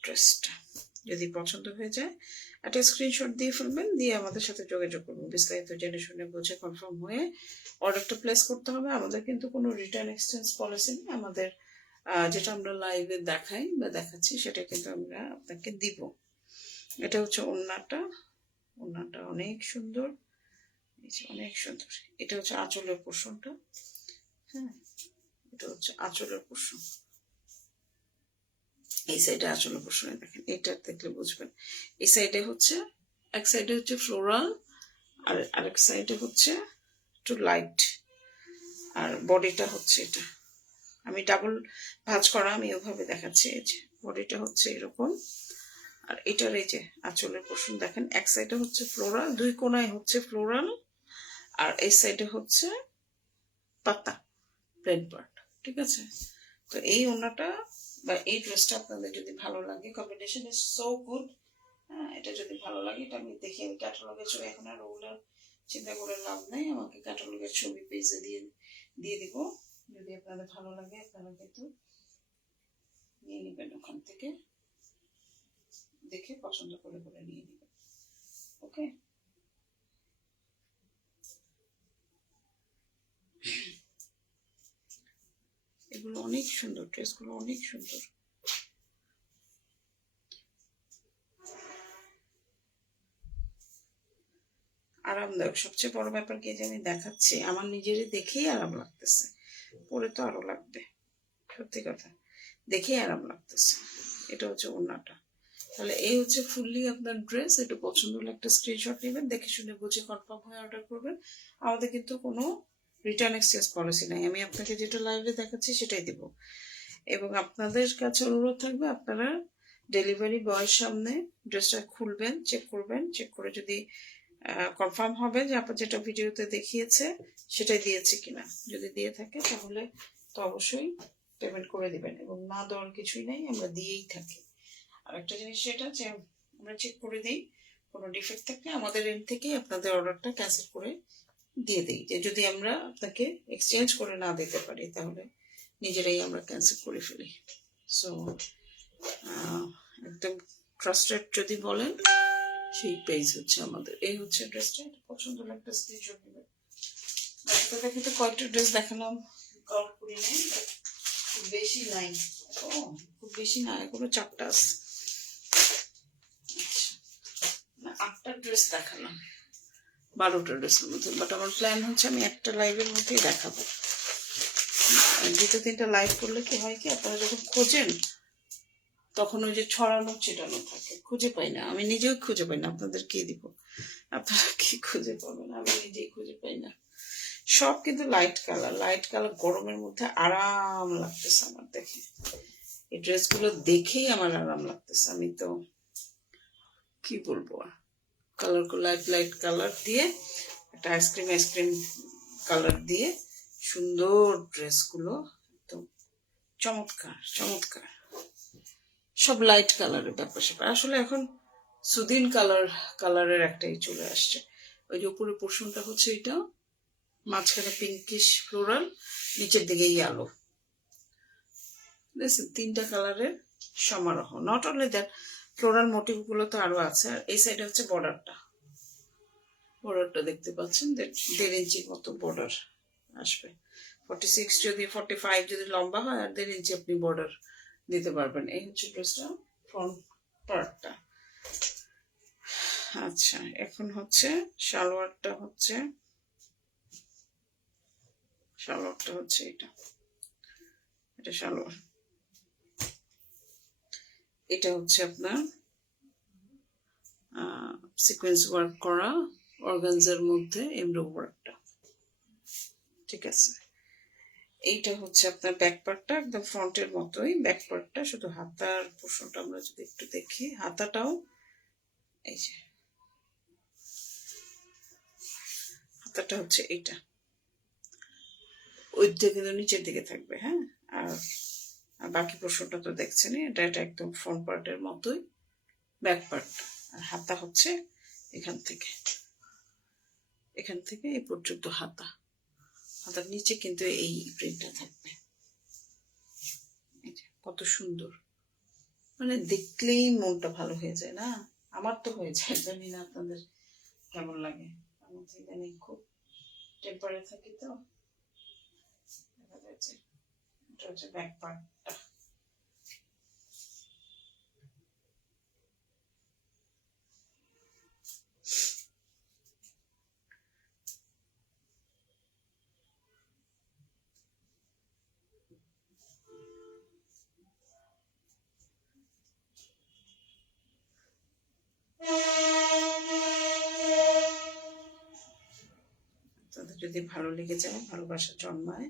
ড্রেসটা। যদি পছন্দ হয়ে যায় একটা স্ক্রিনশট দিয়ে ফেলবেন, দিয়ে আমাদের সাথে যোগাযোগ করবেন। বিস্তারিত জেনে শুনে বুঝে কনফার্ম হয়ে অর্ডারটা প্লেস করতে হবে। আমাদের কিন্তু কোনো রিটার্ন এক্সচেঞ্জ পলিসি নেই। আমাদের যেটা আমরা লাইভে দেখাই বা দেখাচ্ছি সেটা কিন্তু আমরা আপনাকে দিব। এটা হচ্ছে ওড়নাটা, ওড়নাটা অনেক সুন্দর, অনেক সুন্দর। এটা হচ্ছে আঁচলের পোর্শনটা, হ্যাঁ এটা হচ্ছে আঁচলের পোর্শন। এই সাইডে আঁচলের পোর্শনে দেখেন, এটা দেখলে বুঝবেন। এই সাইডে হচ্ছে, এক সাইডে হচ্ছে ফ্লোরাল, আর আরেক সাইডে হচ্ছে একটু লাইট, আর বডিটা হচ্ছে এটা। আমি ডাবল ভাঁজ করা, আমি ওভাবে দেখাচ্ছি। এই যে বডিটা হচ্ছে এরকম, আর এটার এই যে আঁচলের পোর্শন দেখেন, এক সাইডে হচ্ছে ফ্লোরাল, দুই কোনায় হচ্ছে ফ্লোরাল, আর এই সাইডে হচ্ছে পাতা প্লেন পার্ট, ঠিক আছে। তো এই ওড়নাটা বা এই ড্রেসটা আপনাদের যদি ভালো লাগে, কম্বিনেশন ইজ সো গুড। হ্যাঁ, এটা যদি ভালো লাগে, এটা আমি দেখি, আমি ক্যাটালগের ছবি এখন আর ওগুলোর চিন্তা করে লাভ নেই, আমাকে ক্যাটালগের ছবি পেজে দিয়ে দিব। যদি আপনাদের ভালো লাগে আপনারা কিন্তু নিয়ে নেবেন, ওখান থেকে দেখে পছন্দ করে নিয়ে নেবেন। ওকে, এগুলো অনেক সুন্দর, ড্রেসগুলো অনেক সুন্দর। আরামদায়ক, সবচেয়ে বড় ব্যাপার কি যে আমি দেখাচ্ছি, আমার নিজেরই দেখেই আরাম লাগতেছে, পরে তো আরো লাগবে, সত্যি কথা, দেখেই আরাম লাগতেছে। এটা হচ্ছে ওড়নাটা। তাহলে এই হচ্ছে ফুললি আপনার ড্রেস। একটু পছন্দ হলে একটা স্ক্রিনশট নেবেন, দেখে শুনে বুঝে কনফার্ম হয়ে অর্ডার করবেন। আমাদের কিন্তু কোনো রিটার্ন এক্সচেঞ্জ পলিসি নাই, আমি আপনাকে যেটা লাইভে দেখাচ্ছি সেটাই দিব। এবং আপনাদের কাছে অনুরোধ থাকবে, আপনারা ডেলিভারি বয়ের সামনে ড্রেসটা খুলবেন, চেক করবেন, চেক করে যদি কনফার্ম হবে যে আপনার যেটা ভিডিওতে দেখিয়েছে সেটাই দিয়েছে কিনা। যদি দিয়ে থাকে তাহলে তো অবশ্যই পেমেন্ট করে দিবেন, এবং না দেওয়ার কিছুই নেই, আমরা দিয়েই থাকি। আর একটা জিনিস সেটা যে আমরা চেক করে দিই, কোনো ডিফেক্ট থাকলে আমাদের এন্ড থেকেই আপনাদের অর্ডারটা ক্যান্সেল করে দিয়ে দিই। যে যদি আমরা আপনাকে এক্সচেঞ্জ করে না দিতে পারি তাহলে নিজেরাই আমরা ক্যান্সেল করে ফেলি। সো একদম ট্রাস্টেড যদি বলেন সেই পেজ হচ্ছে আমাদের। এই হচ্ছে ড্রেসটা, পছন্দ হলে একটা স্ক্রিনশট নেবেন। দেখতে কয়েকটা ড্রেস দেখালাম, কাউন্ট করি নাই, খুব বেশি নাই। ও খুব বেশি না, এগুলো 4টা আছে। না 8টা ড্রেস দেখালাম 12টা ড্রেসের মধ্যে, বাট আমার প্ল্যান হচ্ছে আমি একটা লাইভের মধ্যেই দেখাবো। 2-3টা লাইভ করলে কি হয় কি, আপনারা যখন খোঁজেন তখন ওই যে ছড়ানো ছিটানো থাকে, খুঁজে পাই না, আমি নিজেও খুঁজে পাই না, আপনাদের কি দিব, আপনারা কি খুঁজে পাবেন, আমি নিজেই খুঁজে পাই না। সব কিন্তু লাইট কালার, গরমের মধ্যে আরাম লাগতেছে আমার দেখে, এই ড্রেসগুলো দেখেই আমার আরাম লাগতেছে। আমি তো কি বলবো, আর লাইট কালার দিয়ে একটা আইসক্রিম কালার দিয়ে সুন্দর ড্রেসগুলো একদম চমৎকার সব লাইট কালারের ব্যাপার স্যাপার। আসলে এখন সুদিন কালারের একটাই চলে আসছে। ওই যে উপরে পোর্শনটা হচ্ছে এটা, মাঝখানে পিঙ্কিশ ফ্লোরাল, নিচের দিকে ইয়েলো, দেখছেন 3টা কালারের সমারোহ। Not only that, floral motif গুলো তো আরো আছে। আর এই সাইডে হচ্ছে বর্ডারটা দেখতে পাচ্ছেন, 1.5 ইঞ্চির মতো বর্ডার আসবে। 46 যদি 45 যদি লম্বা হয়, আর 1.5 ইঞ্চি আপনি বর্ডার দিতে পারবেন। এই হচ্ছে ড্রেসটা ফ্রন্ট পার্টটা। আচ্ছা, এখন হচ্ছে সালোয়ারটা হচ্ছে এটা সালোয়ার। এটা হচ্ছে আপনার সিকোয়েন্স ওয়ার্ক করা অর্গানজার মধ্যে এমব্রো ওয়ার্কটা, ঠিক আছে। এইটা হচ্ছে আপনার ব্যাক পার্টটা, একদম ফ্রন্টের মতোই ব্যাক পার্টটা, শুধু হাতার পোর্শনটা আমরা যদি একটু দেখি, হাতাটাও এই যে হাতাটা হচ্ছে এইটা, ওই দিকে নিচের দিকে থাকবে, হ্যাঁ। আর বাকি পোর্শনটা তো দেখছেন, এটা একদম ফ্রন্ট পার্টের মতোই ব্যাক পার্ট। আর হাতা হচ্ছে এখান থেকে এই পর্যন্ত হাতার নিচে কিন্তু এই প্রিন্টটা থাকবে। কত সুন্দর, মানে দেখলেই মনটা ভালো হয়ে যায় না? আমার তো হয়ে যায়, জানি না আপনাদের কেমন লাগে। আমি জানি খুব টেম্পারে থাকি তো, দেখা যাচ্ছে এটা হচ্ছে ব্যাক পার্টটা। তাদের যদি ভালো লেগে যায়, ভালোবাসা জন্মায়,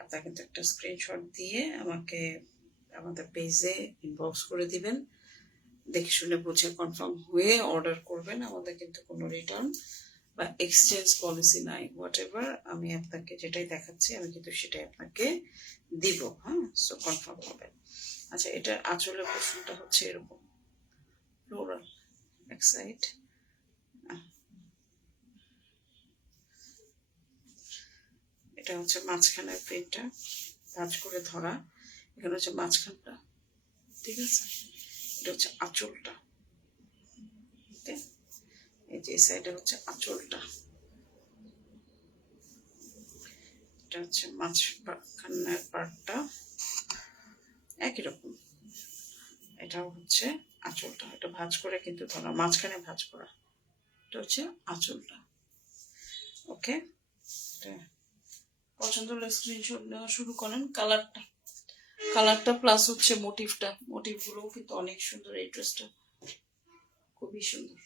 আপনারা কিন্তু একটা স্ক্রিনশট দিয়ে আমাকে আমাদের পেজে ইনবক্স করে দিবেন। দেখে শুনে বুঝে কনফার্ম হয়ে অর্ডার করবেন। আমাদের কিন্তু কোনো রিটার্ন বা এক্সচেঞ্জ পলিসি নাই। হোয়াট এভার আমি আপনাকে যেটাই দেখাচ্ছি, আমি কিন্তু সেটাই আপনাকে দিব, হ্যাঁ। সো কনফার্ম হবেন। আচ্ছা, এটার আঁচলের পোর্শনটা হচ্ছে এরকম ফ্লোরাল, এক সাইড, এটা হচ্ছে মাঝখানের প্রিন্টটা ভাঁজ করে ধরা, এখানে হচ্ছে মাঝখানটা, ঠিক আছে। এটা হচ্ছে আঁচলটা, এই যে সাইডে হচ্ছে আঁচলটা, এটা হচ্ছে মাঝখানের পার্টটা একই রকম। এটাও হচ্ছে আঁচলটা, এটা ভাঁজ করে কিন্তু ধরা, মাঝখানে ভাঁজ করা, এটা হচ্ছে আঁচলটা। ওকে, পছন্দ হলে স্ক্রিনশট নেওয়া শুরু করেন। কালারটা প্লাস হচ্ছে মোটিভগুলোও কিন্তু অনেক সুন্দর। এই ড্রেসটা খুবই সুন্দর,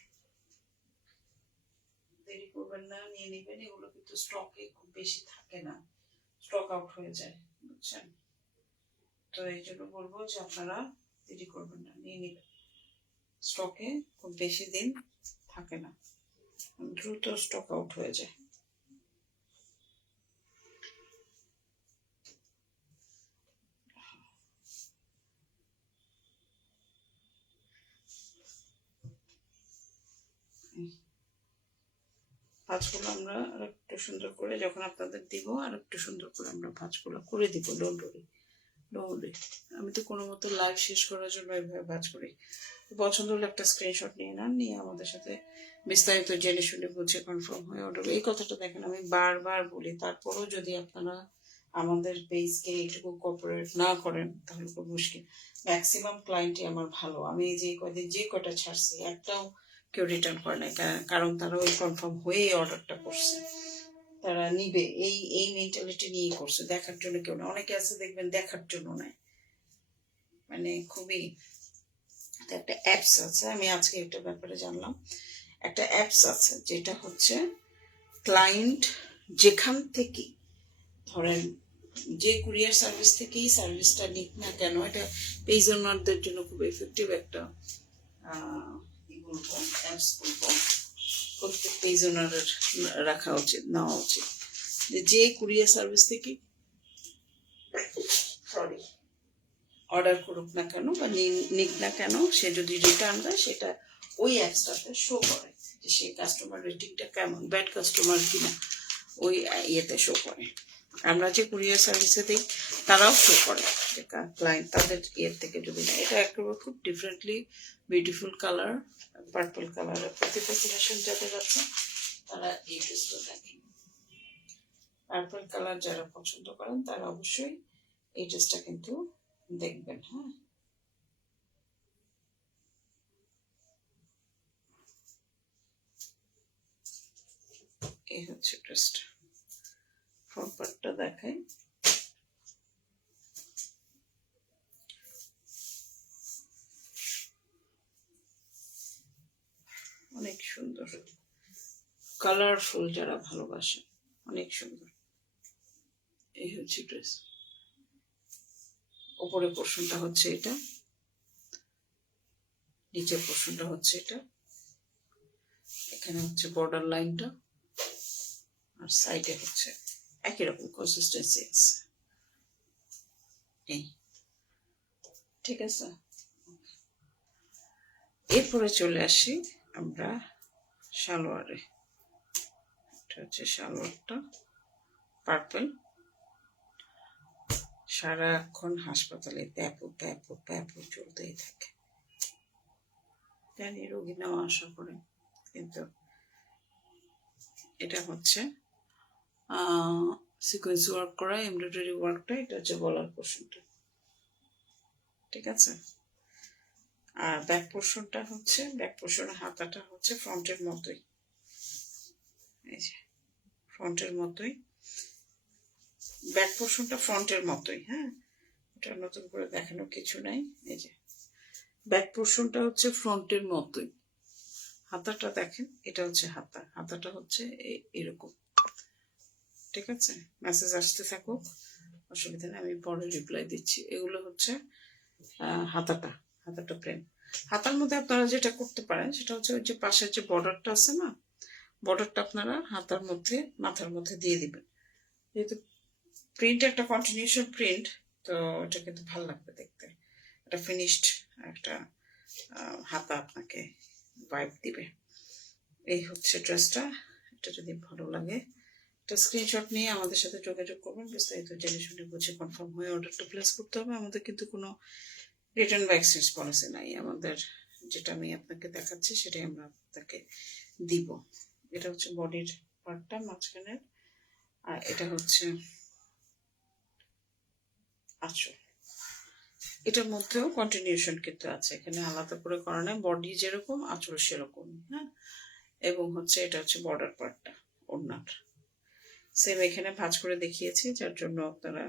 দেরি করবেন না, নিয়ে নেবেন। এগুলো কিন্তু স্টকে খুব বেশি থাকে না, স্টক আউট হয়ে যায়, বুঝছেন। তো এই জন্য বলবো যে আপনারা দেরি করবেন না, নিয়ে নেবেন। স্টকে খুব বেশি দিন থাকে না, দ্রুত স্টক আউট হয়ে যায়। ভাঁজগুলো আমরা আর একটু সুন্দর করে যখন আপনাদের দিব, আর একটু সুন্দর করে আমরা ভাঁজগুলো করে দিব, ডোন্ট ওয়ারি। ডোলি, আমি তো কোনো মতো লাইভ শেষ করার জন্য এইভাবে ভাজ করি। পছন্দ হলে একটা স্ক্রিনশট নিয়ে নেন, নিয়ে আমাদের সাথে বিস্তারিত জেনে শুনে বুঝে কনফার্ম হয়ে অর্ডার। এই কথাটা দেখেন আমি বারবার বলি, তারপরেও যদি আপনারা আমাদের পেজকে এইটুকু কোঅপারেট না করেন তাহলে খুব মুশকিল। ম্যাক্সিমাম ক্লায়েন্টই আমার ভালো, আমি এই যে কদিন যে কটা ছাড়ছি একটাও কেউ রিটার্ন করে না, কারণ তারা ওই কনফার্ম হয়ে অর্ডারটা করছে, তারা নিবে এই এই মেন্টালিটি নিয়েই করছে, দেখার জন্য কেউ না। অনেকে আছে দেখবেন দেখার জন্য নেয়, মানে খুবই। একটা অ্যাপস আছে, আমি আজকে একটা ব্যাপারে জানলাম, একটা অ্যাপস আছে যেটা হচ্ছে ক্লায়েন্ট যেখান থেকে ধরেন যে কুরিয়ার সার্ভিস থেকেই সার্ভিসটা নিক না কেন, এটা পেজ ওনারদের জন্য খুব এফেক্টিভ একটা বলবো অ্যাপস বলবো, প্রত্যেক পেজ ওনারের রাখা উচিত, নেওয়া উচিত। যে কুরিয়ার সার্ভিস থেকে সরি অর্ডার করুক না কেন বা নিক না কেন, সে যদি রিটার্ন দেয় সেটা ওই অ্যাপসটাতে শো করে যে সেই কাস্টমার রেটিংটা কেমন, ব্যাড কাস্টমার কিনা, ওই ইয়েতে শো করে। আমরা যে কুরিয়ার সার্ভিসে দিই তারাও শো করে যে ক্লায়েন্ট তাদের ইয়ের থেকে যদি না। এটা একেবারে খুব ডিফারেন্টলি বিউটিফুল কালার, পার্পল কালারের প্রতিফেশন যাদের আছে তারা এই ড্রেসটা দেখেন। পার্পল কালার যারা পছন্দ করেন তারা অবশ্যই এই ড্রেসটা কিন্তু দেখবেন। হ্যাঁ, এই হচ্ছে ড্রেসটা, ফ্রন্ট পার্টটা দেখাই। অনেক সুন্দর, কালারফুল, যারা ভালোবাসে অনেক সুন্দর। এই হচ্ছে ড্রেস, উপরের পোর্শনটা হচ্ছে এটা, নিচের পোর্শনটা হচ্ছে এটা, এখানে হচ্ছে বর্ডার লাইনটা, আর সাইডে হচ্ছে একই রকম কনসিস্টেন্সি আছে। এই ঠিক আছে, এরপরে চলে আসি আমরা সালোয়ারে। এটা হচ্ছে সালোয়ারটা, পার্পল, সারাক্ষণ হাসপাতালে প্যাপো প্যাপো প্যাপো চলতেই থাকে, জানি রোগী নেওয়া আশা করে, কিন্তু এটা হচ্ছে সিকোয়েন্স ওয়ার্ক করা এমব্রয়ডারি ওয়ার্কটা, এটা হচ্ছে গলার পোর্শনটা, ঠিক আছে। আর ব্যাক পোর্শনটা হচ্ছে, ব্যাক পোর্শনের হাতাটা হচ্ছে ফ্রন্টের মতোই, এই যে ফ্রন্টের মতোই, ব্যাক পোর্শনটা ফ্রন্টের মতোই। হ্যাঁ, এটা নতুন করে দেখানোর কিছু নাই। এই যে ব্যাক পোর্শনটা হচ্ছে ফ্রন্টের মতোই, হাতাটা দেখেন, এটা হচ্ছে হাতা, হাতাটা হচ্ছে এরকম, ঠিক আছে। মেসেজ আসতে থাকুক, অসুবিধা নেই, আমি পরে রিপ্লাই দিচ্ছি। এগুলো হচ্ছে হাতাটা, হাতাটা প্লেন। হাতার মধ্যে আপনারা যেটা করতে পারেন সেটা হচ্ছে ওই যে পাশের যে বর্ডারটা আছে না, বর্ডারটা আপনারা হাতার মধ্যে মাথার মধ্যে দিয়ে দিবেন, যেহেতু প্রিন্ট একটা কন্টিনিউশন প্রিন্ট, তো এটা কিন্তু ভালো লাগবে দেখতে, একটা ফিনিশড একটা হাতা আপনাকে ভাইব দিবে। এই হচ্ছে ড্রেসটা, এটা যদি ভালো লাগে একটা স্ক্রিনশট নিয়ে আমাদের সাথে যোগাযোগ করবেন, বিস্তারিত জেনে শুনে বুঝে কনফার্ম হয়ে অর্ডারটা প্লেস করতে হবে। আমাদের কিন্তু কোনো রিটার্ন বা এক্সচেঞ্জ পলিসি নাই, আমাদের যেটা আমি আপনাকে দেখাচ্ছি সেটাই আমরা আপনাকে দিব। এটা হচ্ছে বডির পার্টটা মাঝখানের, আর এটা হচ্ছে আঁচল। এটার মধ্যেও কন্টিনিউশন কিন্তু আছে, এখানে আলাদা করে করা নেই, বডি যেরকম আঁচল সেরকম। হ্যাঁ, এবং হচ্ছে এটা হচ্ছে বর্ডার পার্টটা ওড়নার, সেম এখানে ভাঁজ করে দেখিয়েছি যার জন্য আপনারা,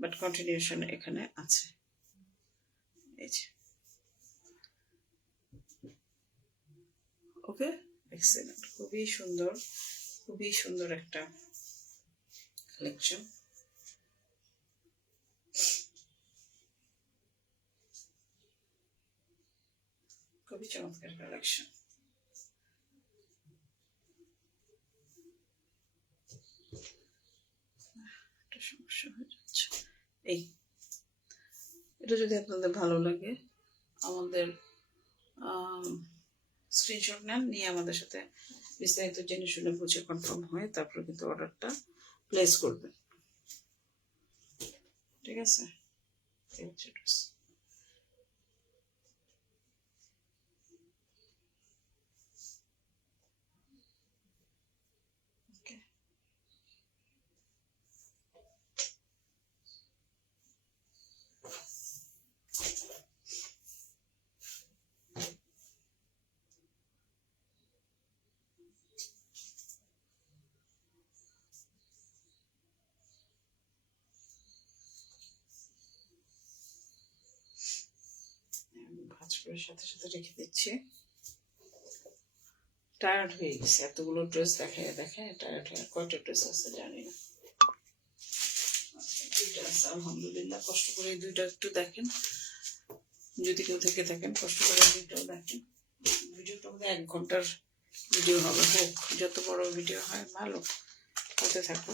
বাট কন্টিনিউশন এখানে আছে। এই যে ওকে, এক্সেলেন্ট, খুবই সুন্দর, খুবই সুন্দর একটা কালেকশন। খুবই চমৎকার কালেকশন। একটা সমস্যা হয়ে যাচ্ছে, এই এটা যদি আপনাদের ভালো লাগে আমাদের স্ক্রিনশট নেন, নিয়ে আমাদের সাথে বিস্তারিত জেনে শুনে বুঝে কনফার্ম হয়ে তারপরে কিন্তু অর্ডারটা প্লেস করবেন, ঠিক আছে। এই হচ্ছে ড্রেস। ভাঁজ করে সাথে সাথে রেখে দিচ্ছি। টায়ার্ড হয়ে গেছে, এতগুলো ড্রেস দেখায় দেখায় টায়ার্ড হয়ে। কয়টা ড্রেস আছে জানি না, দুইটা আছে আলহামদুলিল্লাহ। কষ্ট করে এই দুইটা একটু দেখেন, যদি কেউ থেকে থাকেন কষ্ট করে দুইটাও দেখেন। ভিডিওটা মধ্যে 1 ঘন্টার ভিডিও হবে, হোক যত বড় ভিডিও হয় ভালো, হতে থাকো।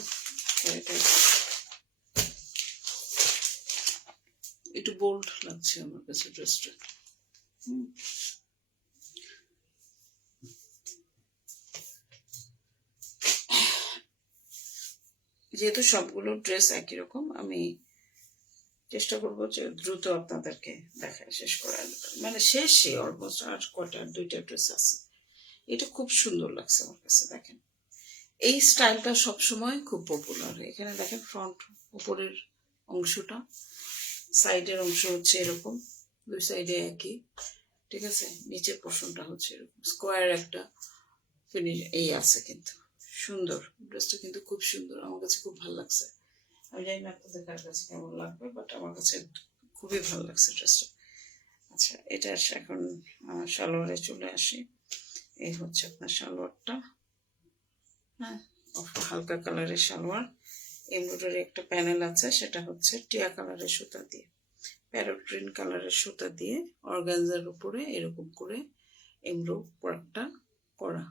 একটু বোল্ড লাগছে আমার কাছে ড্রেসটা। যেহেতু সবগুলো ড্রেস একই রকম, আমি চেষ্টা করবো যে দ্রুত আপনাদেরকে দেখায় শেষ করার, মানে শেষে অলমোস্ট। আর কটা, 2টা ড্রেস আছে। এটা খুব সুন্দর লাগছে আমার কাছে। দেখেন এই স্টাইলটা সবসময় খুব পপুলার। এখানে দেখেন ফ্রন্ট উপরের অংশটা, সাইডের অংশ হচ্ছে এরকম, 2 সাইডে একই, ঠিক আছে। নিচের পোর্শনটা হচ্ছে এরকম স্কোয়ার একটা ফিনিশ এই আছে, কিন্তু সুন্দর ড্রেসটা, কিন্তু খুব সুন্দর, আমার কাছে খুব ভালো লাগছে। আমি জানি না আপনাদের কার কাছে কেমন লাগবে, বাট আমার কাছে খুবই ভালো লাগছে ড্রেসটা। আচ্ছা, এটা এখন সালোয়ারে চলে আসি। এই হচ্ছে আপনার সালোয়ারটা, হ্যাঁ, হালকা কালারের সালোয়ার। এমব্রয়ডারি একটা প্যানেল আছে, সেটা হচ্ছে টিয়া কালারের সুতা দিয়ে, প্যারট গ্রিন কালারের সুতা দিয়ে অর্গানজার উপরে এরকম করে এমব্রো ওয়ার্কটা করা।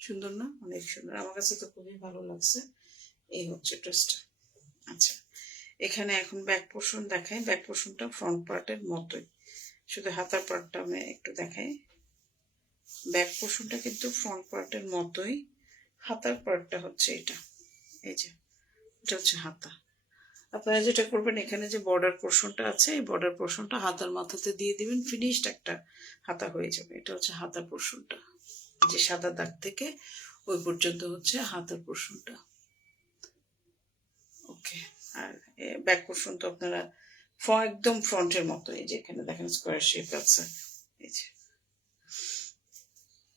সুন্দর না? অনেক সুন্দর, আমার কাছে তো খুবই ভালো লাগছে। এই হচ্ছে ড্রেসটা। আচ্ছা, এখানে এখন ব্যাক পোর্শন দেখাই। ব্যাক পোর্শনটা ফ্রন্ট পার্টের মতোই, শুধু হাতার পার্টটা আমি একটু দেখাই। ব্যাক পোর্শনটা কিন্তু ফ্রন্ট পার্টের মতোই, হাতার পার্টটা হচ্ছে এটা। এই যে এটা হচ্ছে হাতা। আপনারা যেটা করবেন, এখানে যে বর্ডার পোর্শনটা আছে, এই বর্ডার পোর্শনটা হাতার মাথাতে দিয়ে দিবেন, ফিনিশড একটা হাতা হয়ে যাবে। এটা হচ্ছে হাতার পোর্শনটা, যে সাদা দাগ থেকে ওই পর্যন্ত হচ্ছে হাতার পোর্শনটা। ওকে, আর ব্যাক পোর্শন তো আপনারা একদম ফ্রন্টের মতো, এই যে এখানে দেখেন স্কোয়ার শেপ আছে, এই যে।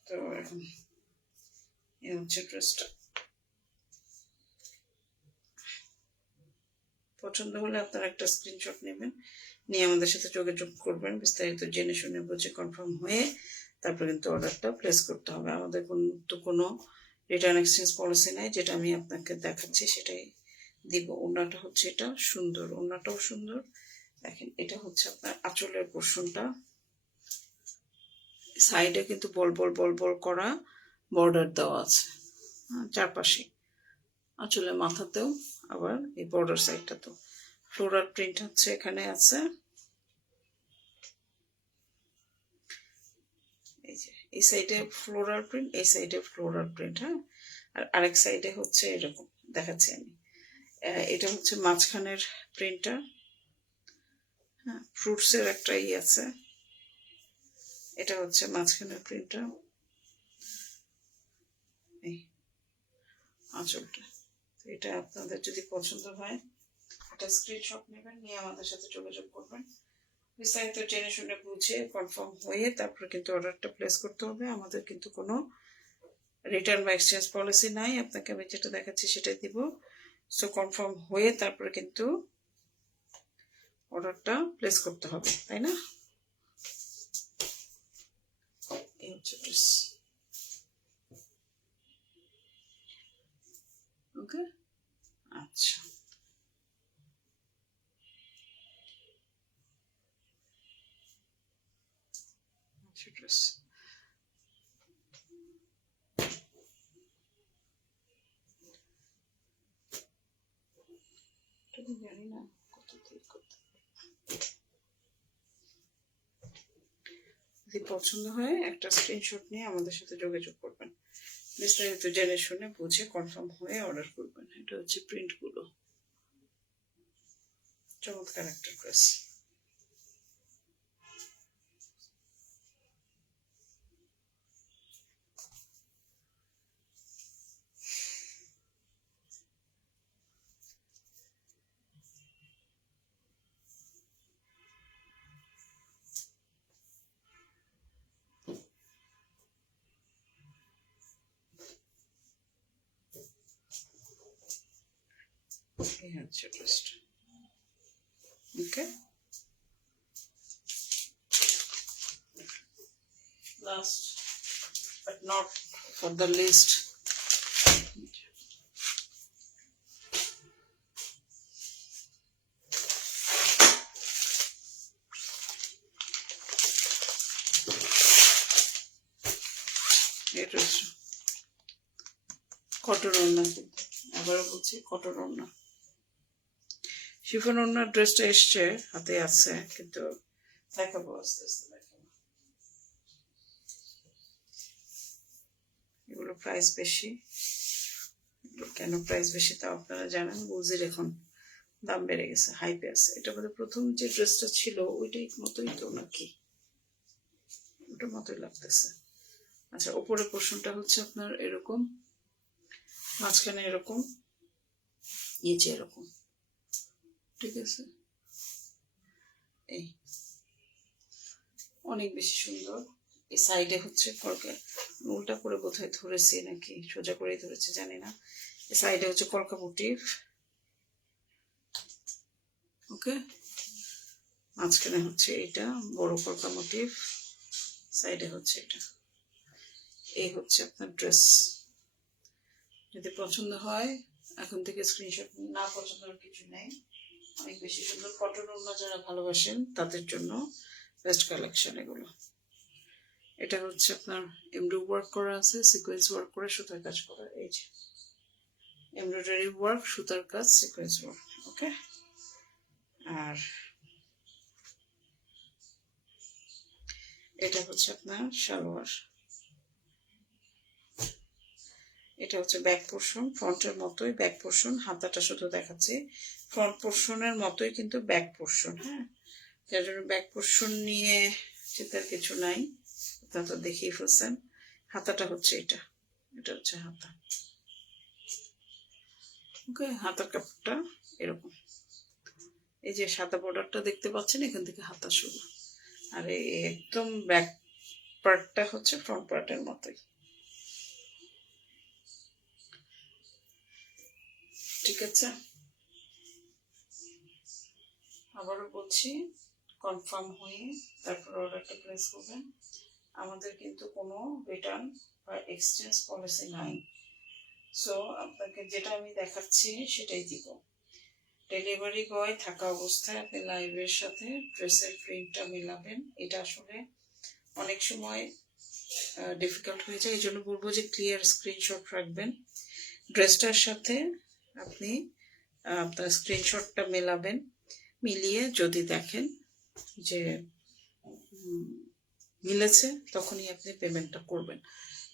তো এখন এই হচ্ছে ড্রেসটা। পছন্দ হলে আপনারা একটা স্ক্রিনশট নেবেন, নিয়ে আমাদের সাথে যোগাযোগ করবেন, বিস্তারিত জেনে শুনে বুঝে কনফার্ম হয়ে তারপর কিন্তু অর্ডারটা প্লেস করতে হবে। আমাদের তো কোনো রিটার্ন এক্সচেঞ্জ পলিসি নাই, যেটা আমি আপনাকে দেখাচ্ছি সেটাই দিব। ওড়নাটা হচ্ছে এটা, সুন্দর, ওড়নাটাও সুন্দর। দেখেন এটা হচ্ছে আপনার আঁচলের পোর্শনটা, সাইডে কিন্তু বল বল বল বল করা বর্ডার দেওয়া আছে, চারপাশে, আঁচলের মাথাতেও, আবার এই বর্ডার সাইডটাতেও ফ্লোরাল প্রিন্ট হচ্ছে এখানে আছে। এই যে এই সাইডে ফ্লোরাল প্রিন্ট, এই সাইডে ফ্লোরাল প্রিন্ট, হ্যাঁ। আর আরেক সাইডে হচ্ছে এরকম দেখাচ্ছি আমি। এটা হচ্ছে মাঝখানের প্রিন্টটা, হ্যাঁ, ফ্রুটসের একটা আছে। এটা হচ্ছে মাঝখানের প্রিন্টটা, এই আঁচলটা। এটা আপনাদের যদি পছন্দ হয়, একটা স্ক্রিনশট নেবেন, নিয়ে আমাদের সাথে যোগাযোগ করবেন, বিস্তারিত জেনে শুনে বুঝে কনফার্ম হয়ে তারপর কিন্তু অর্ডারটা প্লেস করতে হবে। আমাদের কিন্তু কোনো রিটার্ন বা এক্সচেঞ্জ পলিসি নাই, আপনাকে আমি যেটা দেখাচ্ছি সেটাই দিব। সো কনফার্ম হয়ে তারপরে কিন্তু অর্ডারটা প্লেস করতে হবে, তাই না? এই হচ্ছে ড্রেস। ওকে, আচ্ছা, ড্রেস জানি না কত ক্লিক করতে। যদি পছন্দ হয় একটা স্ক্রিনশট নিয়ে আমাদের সাথে যোগাযোগ করবেন, বিস্তারিত জেনে শুনে বুঝে কনফার্ম হয়ে অর্ডার করবেন। এটা হচ্ছে প্রিন্টগুলো। চমৎকার একটা ড্রেস। এই হচ্ছে ড্রেসটা। ওকে, last but not for the least, এটা হচ্ছে কটন ওড়না। কিন্তু আবারও বলছি কটন ওড়না। শিফন ওড়নার ড্রেসটা এসছে, হাতে আছে, কিন্তু দেখাবো আস্তে আস্তে দেখাবো। এগুলো প্রাইস বেশি। কেন প্রাইস বেশি তা আপনারা জানেন। বুঝির এখন দাম বেড়ে গেছে, হাইপে আছে। এটা বোধহয় প্রথম যে ড্রেসটা ছিল ওইটাই মতোই তো নাকি, ওটার মতোই লাগতেছে। আচ্ছা, উপরের পোর্শনটা হচ্ছে আপনার এরকম, মাঝখানে এরকম, নিচে এরকম, ঠিক আছে। এই অনেক বেশি সুন্দর। এই সাইডে হচ্ছে কলকা, উল্টা করে বোধহয় ধরেছি নাকি সোজা করেই ধরেছি জানি না। এই সাইডে হচ্ছে কলকা মোটিভ। ওকে, মাঝখানে হচ্ছে এটা বড় কলকা মোটিভ, সাইডে হচ্ছে এটা। এই হচ্ছে আপনার ড্রেস। যদি পছন্দ হয় এখন থেকে স্ক্রিনশট, না পছন্দের কিছু নেই। অনেক বেশি সুন্দর। কটন ওড়না যারা ভালোবাসেন তাদের জন্য বেস্ট কালেকশন এগুলো। এটা হচ্ছে আপনার এমব্রয়ডারি ওয়ার্ক করা আছে, সিকোয়েন্স ওয়ার্ক করে সুতার কাজ করা। এই যে এমব্রয়ডারি ওয়ার্ক, সুতার কাজ, সিকোয়েন্স ওয়ার্ক। ওকে, আর এটা হচ্ছে আপনার সালোয়ার। এটা হচ্ছে ব্যাক পোর্শন, ফ্রন্টের মতোই ব্যাক পোর্শন। হাতাটা শুধু দেখাচ্ছি, ফ্রন্ট পোর্শনের মতোই কিন্তু ব্যাক পোর্শন। হ্যাঁ, যার জন্য ব্যাক পোর্শন নিয়ে চিন্তার কিছু নাই, তা তো দেখেই ফেলছেন। হাতাটা হচ্ছে এটা, এটা হচ্ছে হাতা। ওকে, হাতার কাপড়টা এরকম। এই যে সাদা বর্ডারটা দেখতে পাচ্ছেন, এখান থেকে হাতা শুরু। আর এই একদম ব্যাক পার্টটা হচ্ছে ফ্রন্ট পার্টের মতোই। ঠিক আছে, আবারও বলছি, কনফার্ম হয়ে তারপর অর্ডারটা প্লেস করবেন। আমাদের কিন্তু কোনো রিটার্ন বা এক্সচেঞ্জ পলিসি নাই। সো আপনাকে যেটা আমি দেখাচ্ছি সেটাই দিব। ডেলিভারি বয় থাকা অবস্থায় আপনি লাইভের সাথে ড্রেসের প্রিন্টটা মেলাবেন। এটা আসলে অনেক সময় ডিফিকাল্ট হয়ে যায়। এই জন্য বলবো যে ক্লিয়ার স্ক্রিনশট রাখবেন। ড্রেসটার সাথে আপনি আপনার স্ক্রিনশটটা মেলাবেন। মিলিয়ে যদি দেখেন যে মিলেছে, তখনই আপনি পেমেন্টটা করবেন।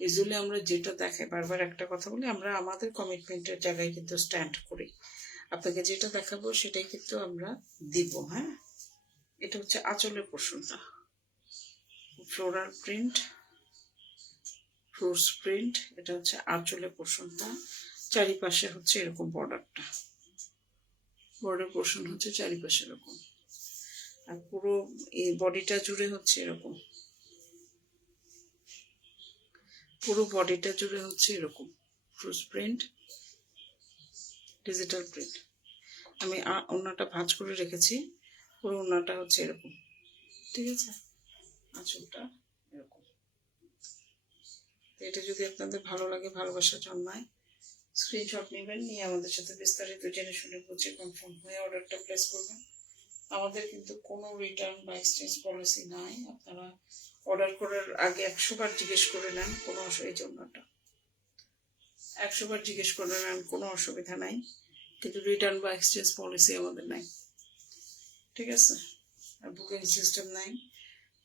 ইউজুয়ালি আমরা যেটা দেখাই, বারবার একটা কথা বলি, আমরা আমাদের কমিটমেন্টের জায়গায় কিন্তু স্ট্যান্ড করি। আপনাকে যেটা দেখাবো সেটাই কিন্তু আমরা দিব। হ্যাঁ, এটা হচ্ছে আঁচলের পোর্শনটা, ফ্লোরাল প্রিন্ট, ফ্রুটস প্রিন্ট। এটা হচ্ছে আঁচলের পোর্শনটা। চারিপাশে হচ্ছে এরকম বর্ডারটা, বর্ডার পোর্শন হচ্ছে চারিপাশে এরকম। আর পুরো এই বডিটা জুড়ে হচ্ছে এরকম, পুরো বডিটা জুড়ে হচ্ছে এরকম ফ্রুটস প্রিন্ট, ডিজিটাল প্রিন্ট। আমি ওড়নাটা ভাঁজ করে রেখেছি, পুরো ওড়নাটা হচ্ছে এরকম। ঠিক আছে, আঁচলটা এরকম। এটা যদি আপনাদের ভালো লাগে, ভালোবাসা জন্মায়, স্ক্রিনশট নেবেন, নিয়ে আমাদের সাথে বিস্তারিত জেনে শুনে বুঝে কনফার্ম হয়ে অর্ডারটা প্লেস করবেন। আমাদের কিন্তু কোনো রিটার্ন বা এক্সচেঞ্জ পলিসি নাই। আপনারা অর্ডার করার আগে 100 বার জিজ্ঞেস করে নেন, কোনো এই জন্যটা 100 বার জিজ্ঞেস করে নেন, কোনো অসুবিধা নাই। কিন্তু রিটার্ন বা এক্সচেঞ্জ পলিসি আমাদের নাই। ঠিক আছে, আর বুকিং সিস্টেম নাই।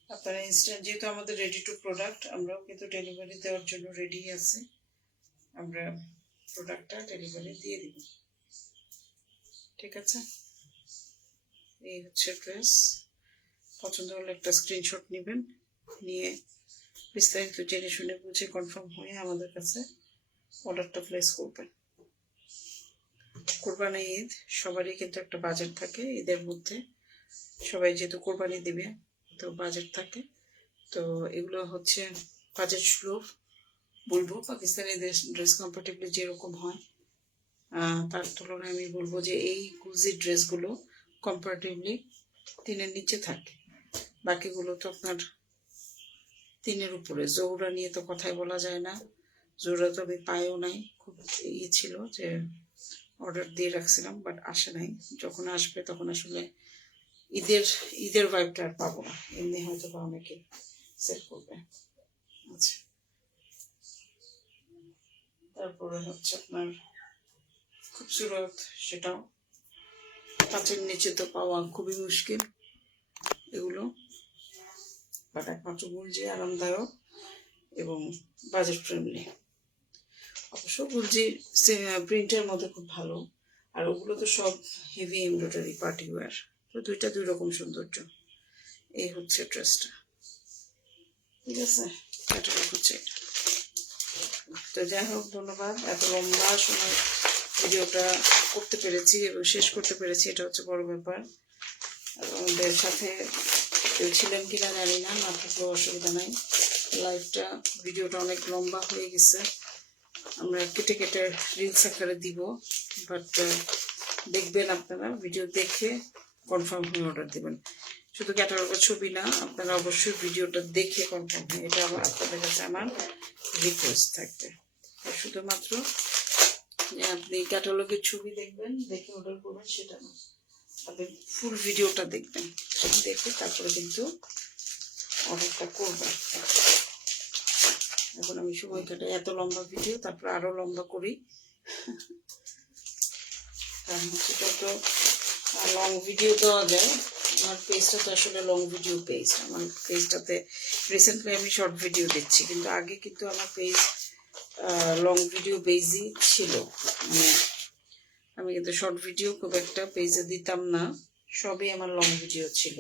আপনারা ইনস্ট্যান্ট, যেহেতু আমাদের রেডি টু প্রোডাক্ট, আমরাও কিন্তু ডেলিভারি দেওয়ার জন্য রেডি আছি। আমরা প্রোডাক্টটা ডেলিভারি দিয়ে দিব। ঠিক আছে, এই হচ্ছে ড্রেস। পছন্দ হলে একটা স্ক্রিনশট নেবেন, নিয়ে বিস্তারিত জেনে শুনে বুঝে কনফার্ম হয়ে আমাদের কাছে অর্ডারটা প্লেস করবেন। কোরবানি ঈদ, সবারই কিন্তু একটা বাজেট থাকে ঈদের মধ্যে, সবাই যেহেতু কোরবানি দিবে তো বাজেট থাকে। তো এগুলো হচ্ছে বাজেট সুলভ বলবো, পাকিস্তানি ড্রেস কম্পারেটিভলি যেরকম হয় তার তুলনায় আমি বলবো যে এই কুজি ড্রেসগুলো কম্পারেটিভলি 3-এর নিচে থাকে। বাকিগুলো তো আপনার 3-এর উপরে। জোহরা নিয়ে তো কথাই বলা যায় না, জোহরা তো আমি পাইও নাই, খুব ছিল যে অর্ডার দিয়ে রাখছিলাম বাট আসে নাই। যখন আসবে তখন আসলে ঈদের ভাইবটা আর পাবো না, এমনি হয়তো বা অনেকে সেল করবে। আচ্ছা, তারপরে হচ্ছে আপনার খুবসুরত, সেটাও 5-এর নিচে তো পাওয়া খুবই মুশকিল এগুলো, বাট একমাত্র গুলজি আরামদায়ক এবং বাজেট ফ্রেন্ডলি। অবশ্য গুলজি প্রিন্টের মধ্যে খুব ভালো, আর ওগুলো তো সব হেভি এমব্রয়ডারি পার্টি ওয়্যার, তো দুইটা দুই রকম সৌন্দর্য। এই হচ্ছে ড্রেসটা, ঠিক আছে, ক্যাটালগ হচ্ছে এটা। তো যাই হোক, ধন্যবাদ। এত লম্বা সময় ভিডিওটা করতে পেরেছি এবং শেষ করতে পেরেছি, এটা হচ্ছে বড় ব্যাপার। আমাদের সাথে কেউ ছিলেন কিনা জানি না, না থাকলেও অসুবিধা নাই। লাইভটা ভিডিওটা অনেক লম্বা হয়ে গেছে, আমরা কেটে কেটে রিলস আকারে দিব, বাট দেখবেন আপনারা, ভিডিও দেখে কনফার্ম হয়ে অর্ডার দেবেন। শুধু ক্যাটালগের ছবি না, আপনারা অবশ্যই ভিডিওটা দেখে কনফার্ম হয়, এটা আপনাদের কাছে আমার রিকোয়েস্ট থাকবে। শুধুমাত্র আপনি ক্যাটালগের ছবি দেখবেন, দেখে অর্ডার করবেন সেটা না, আপনি ফুল ভিডিওটা দেখবেন, দেখে তারপরে কিন্তু অর্ডারটা করবেন। এখন আমি সময় কাটাই এত লম্বা ভিডিও, তারপরে আরো লম্বা করি, কারণ হচ্ছে যত লং ভিডিও দেওয়া যায়, আমার পেজটা তো আসলে লং ভিডিও পেজ। আমার পেজটাতে রিসেন্টলি আমি শর্ট ভিডিও দিচ্ছি, কিন্তু আগে কিন্তু আমার পেজ লং ভিডিও পেজই ছিল। মানে আমি কিন্তু শর্ট ভিডিও খুব একটা পেজে দিতাম না, সবই আমার লং ভিডিও ছিল।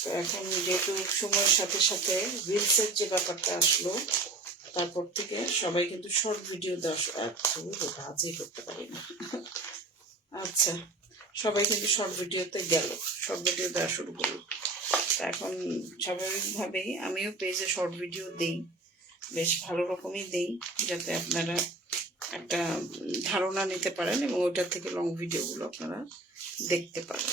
তো এখন যেহেতু সময়ের সাথে সাথে রিলসের যে ব্যাপারটা আসলো, তারপর থেকে সবাই কিন্তু শর্ট ভিডিও কাজই করতে পারি না। আচ্ছা, সবাই কিন্তু শর্ট ভিডিওতে গেল, শর্ট ভিডিও দেওয়া শুরু করলো। এখন স্বাভাবিকভাবেই আমিও পেজে শর্ট ভিডিও দিই, বেশ ভালো রকমই দিই, যাতে আপনারা একটা ধারণা নিতে পারেন এবং ওইটার থেকে লং ভিডিওগুলো আপনারা দেখতে পারেন,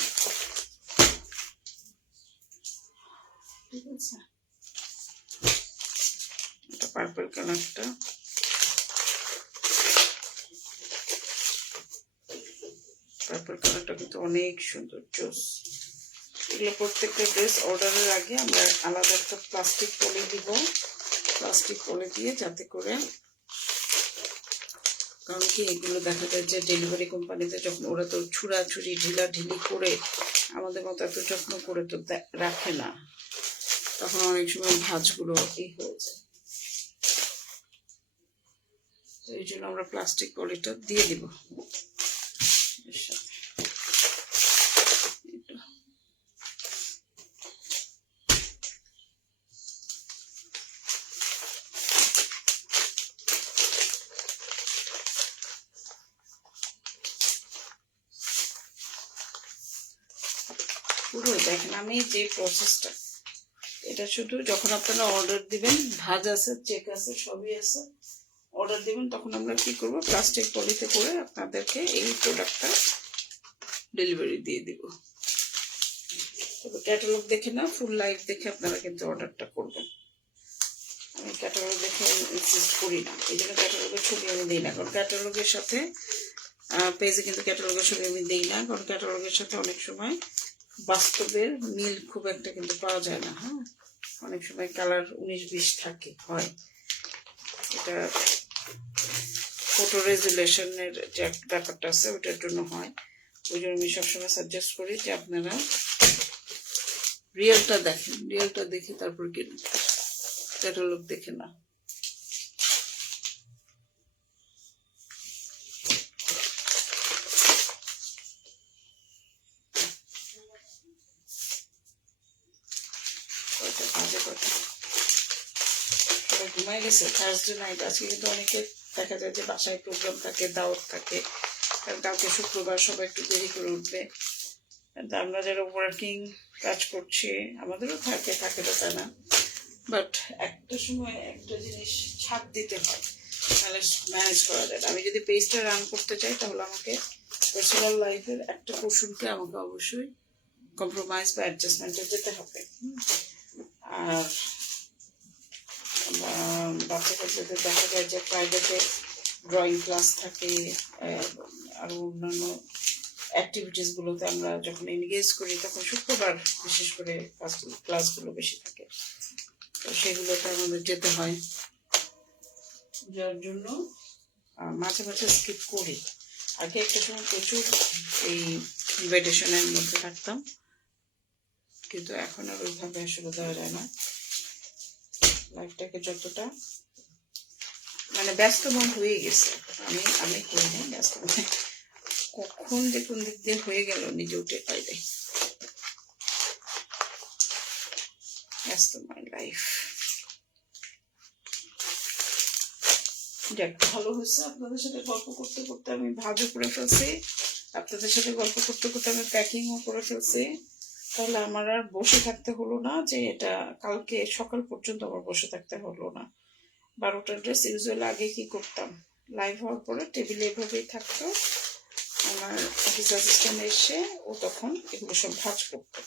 ঠিক আছে। এটা পার্পল কালারটা, পার্পল কালারটা কিন্তু অনেক সুন্দর, জোস। এগুলো প্রত্যেকটা ড্রেস অর্ডারের আগে আমরা আলাদা একটা প্লাস্টিক পলি দিব, প্লাস্টিক পলি দিয়ে, যাতে করে, কারণ কি এগুলো দেখা যায় যে ডেলিভারি কোম্পানিতে যখন ওরা তো ছুড়াছুড়ি ঢিলাঢিলি করে আমাদের মতো এত যত্ন করে তো রাখে না, তখন অনেক সময় ভাঁজগুলো এই হয়ে যায়। তো এই জন্য আমরা প্লাস্টিক পলিটা দিয়ে দিব এর সাথে। পুরো দেখেন আমি যে প্রসেসটা, এটা শুধু যখন আপনারা অর্ডার দিবেন, ভাঁজ আছে, চেক আছে, সবই আছে, অর্ডার দিবেন তখন আমরা কি করব, প্লাস্টিক পলিতে করে আপনাদেরকে এই প্রোডাক্টটা ডেলিভারি দিয়ে দিব। তবে ক্যাটালগ দেখে না, ফুল লাইভ দেখে আপনারা কিন্তু অর্ডারটা করবেন। আমি ক্যাটালগ দেখে ইনসিস্ট করি না, এই জন্য ক্যাটালগের ছবি আমি দিই না, কারণ ক্যাটালগের সাথে পেজে কিন্তু ক্যাটালগের ছবি আমি দিই না, কারণ ক্যাটালগের সাথে অনেক সময় বাস্তবের মিল খুব একটা কিন্তু পাওয়া যায় না। হ্যাঁ, অনেক সময় কালার 19-20 থাকে, হয়, এটা ফটো রেজুলেশনের যে ব্যাপারটা আছে ওটার জন্য হয়। ওই জন্য আমি সবসময় সাজেস্ট করি যে আপনারা রিয়েলটা দেখেন, রিয়েলটা দেখে তারপর কিনুন, ক্যাটালগ দেখে না। ঘুমাই গেছে থার্সডে নাইট। আজকে কিন্তু অনেকে দেখা যায় যে বাসায় প্রোগ্রাম থাকে, দাওয়াত থাকে, কারণ কালকে শুক্রবার সবাই একটু দেরি করে উঠবে। আমরা যারা ওয়ার্কিং কাজ করছি আমাদেরও থাকে তো তা না, বাট একটা সময় একটা জিনিস ছাপ দিতে হয়, তাহলে ম্যানেজ করা যায়। আমি যদি পেজটা রান করতে চাই তাহলে আমাকে পার্সোনাল লাইফের একটা পোর্শনকে আমাকে অবশ্যই কম্প্রোমাইজ বা অ্যাডজাস্টমেন্টে যেতে হবে। আর বাচ্চা কাচ্চাদের দেখা যায় যে প্রাইভেটে ড্রয়িং ক্লাস থাকে, আরও অন্যান্য অ্যাক্টিভিটিসগুলোতে আমরা যখন এনগেজ করি তখন শুক্রবার বিশেষ করে ক্লাসগুলো বেশি থাকে, তো সেগুলোতে আমাদের যেতে হয়, যার জন্য মাঝে মাঝে স্কিপ করি। আগে একটা সময় প্রচুর এই মেডিটেশনের মধ্যে থাকতাম, কিন্তু এখন আর ওইভাবে আসলে দেওয়া যায় না। লাইফটাকে যতটা মানে ব্যস্তময় হয়ে গেছে, আমি করি না ব্যস্তময়, কখন যে কোন দিক দিয়ে হয়ে গেল নিজে উঠে পাই দেয়। ব্যস্তময় লাইফ। যাক, ভালো হয়েছে আপনাদের সাথে গল্প করতে করতে আমি ভাজও করে ফেলছি, আপনাদের সাথে গল্প করতে করতে আমি প্যাকিংও করে ফেলছি। তাহলে আমার আর বসে থাকতে হলো না, যে এটা কালকে সকাল পর্যন্ত আমার বসে থাকতে হলো না। 12টার ড্রেস ইউজুয়াল আগে কি করতাম, লাইভ হওয়ার পরে টেবিলে এভাবেই থাকতো, আমার অফিস অ্যাসিস্ট্যান্ট এসে ও তখন এগুলো সব ভাঁজ করতো।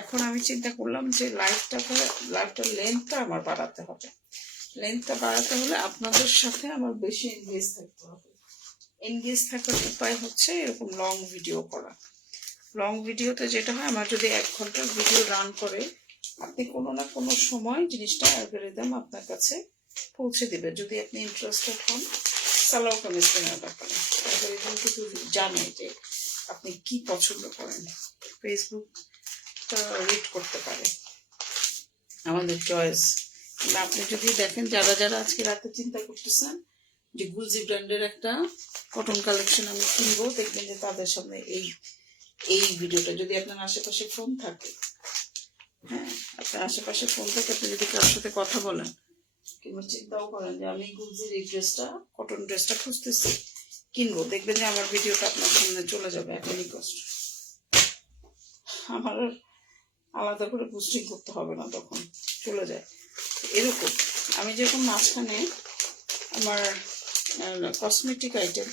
এখন আমি চিন্তা করলাম যে লাইভটার লেন্থটা আমার বাড়াতে হবে। লেন্থটা বাড়াতে হলে আপনাদের সাথে আমার বেশি এনগেজ থাকতে হবে। এনগেজ থাকার উপায় হচ্ছে এরকম লং ভিডিও করা। লং ভিডিওতে যেটা হয়, আমার যদি 1 ঘন্টার ভিডিও রান করে, আপনি কোনো না কোনো সময় জিনিসটা অ্যালগরিদম আপনার কাছে পৌঁছে দিবে, যদি আপনি ইন্টারেস্টেড হন সালোয়ার কামিজ কেনার ব্যাপারে। অ্যালগরিদম কিন্তু জানে যে আপনি কি পছন্দ করেন, ফেসবুক রিড করতে পারে আমাদের চয়েস। আপনি যদি দেখেন যারা আজকে রাতে চিন্তা করতেছেন যে গুলজি ব্র্যান্ডের একটা কটন কালেকশন আমি কিনবো, দেখবেন যে তাদের সামনে এই ভিডিওটা, যদি আপনার আশেপাশে ফোন থাকে, হ্যাঁ আপনার আশেপাশে ফোন থাকে, আপনি যদি কারোর সাথে কথা বলেন কিংবা চিন্তাও করেন যে আমি গুলজির এই ড্রেসটা, কটন ড্রেসটা খুঁজতেছি, কিনবো, দেখবেন যে আমার ভিডিওটা আপনার সামনে চলে যাবে একই কষ্ট। আমার আলাদা করে বুস্টিং করতে হবে না, তখন চলে যায়। এরকম আমি যেরকম মাঝখানে আমার কসমেটিক আইটেম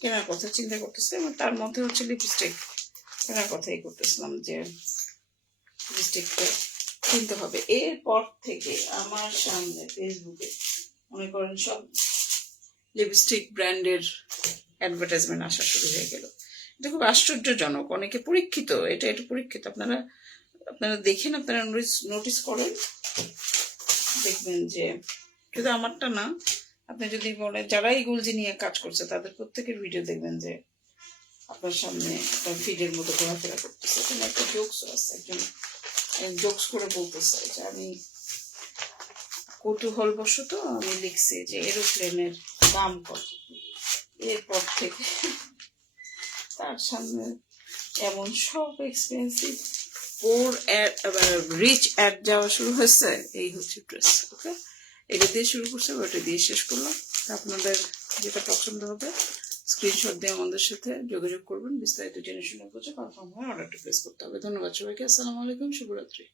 কেনার কথা চিন্তা করতেছি, এবং তার মধ্যে হচ্ছে লিপস্টিক কেনার কথাই করতেছিলাম, যে লিপস্টিকটা কিনতে হবে। এরপর থেকে আমার সামনে ফেসবুকে মনে করেন সব লিপস্টিক ব্র্যান্ডের অ্যাডভার্টাইজমেন্ট আসা শুরু হয়ে গেল। এটা খুব আশ্চর্যজনক, অনেকে পরীক্ষিত, এটা পরীক্ষিত। আপনারা দেখেন, আপনারা নোটিস করেন, দেখবেন যে শুধু আমারটা না, আপনি যদি বলেন যারাই গুলজি নিয়ে কাজ করছে তাদের প্রত্যেকের ভিডিও দেখবেন যে আপনার সামনে ফিডের মতো ঘোরাফেরা করতেছে। এখানে একটা জোকসও আছে, একজন জোকস করে বলতেছে যে আমি কৌতূহলবশত আমি লিখছি যে এরোপ্লেনের দাম কত, এরপর থেকে তার সামনে এমন সব এক্সপেন্সিভ রিচ অ্যাড যাওয়া শুরু হয়েছে। এই হচ্ছে ড্রেস। ওকে, এটা দিয়ে শুরু করছে, ওটা দিয়ে শেষ করলাম। আপনাদের যেটা পছন্দ হবে স্ক্রিনশট দিয়ে আমাদের সাথে যোগাযোগ করবেন, বিস্তারিত জেনে শুনে বুঝে কনফার্ম হয়ে অর্ডারটা প্লেস করতে হবে। ধন্যবাদ সবাইকে, আসসালামু আলাইকুম, শুভরাত্রি।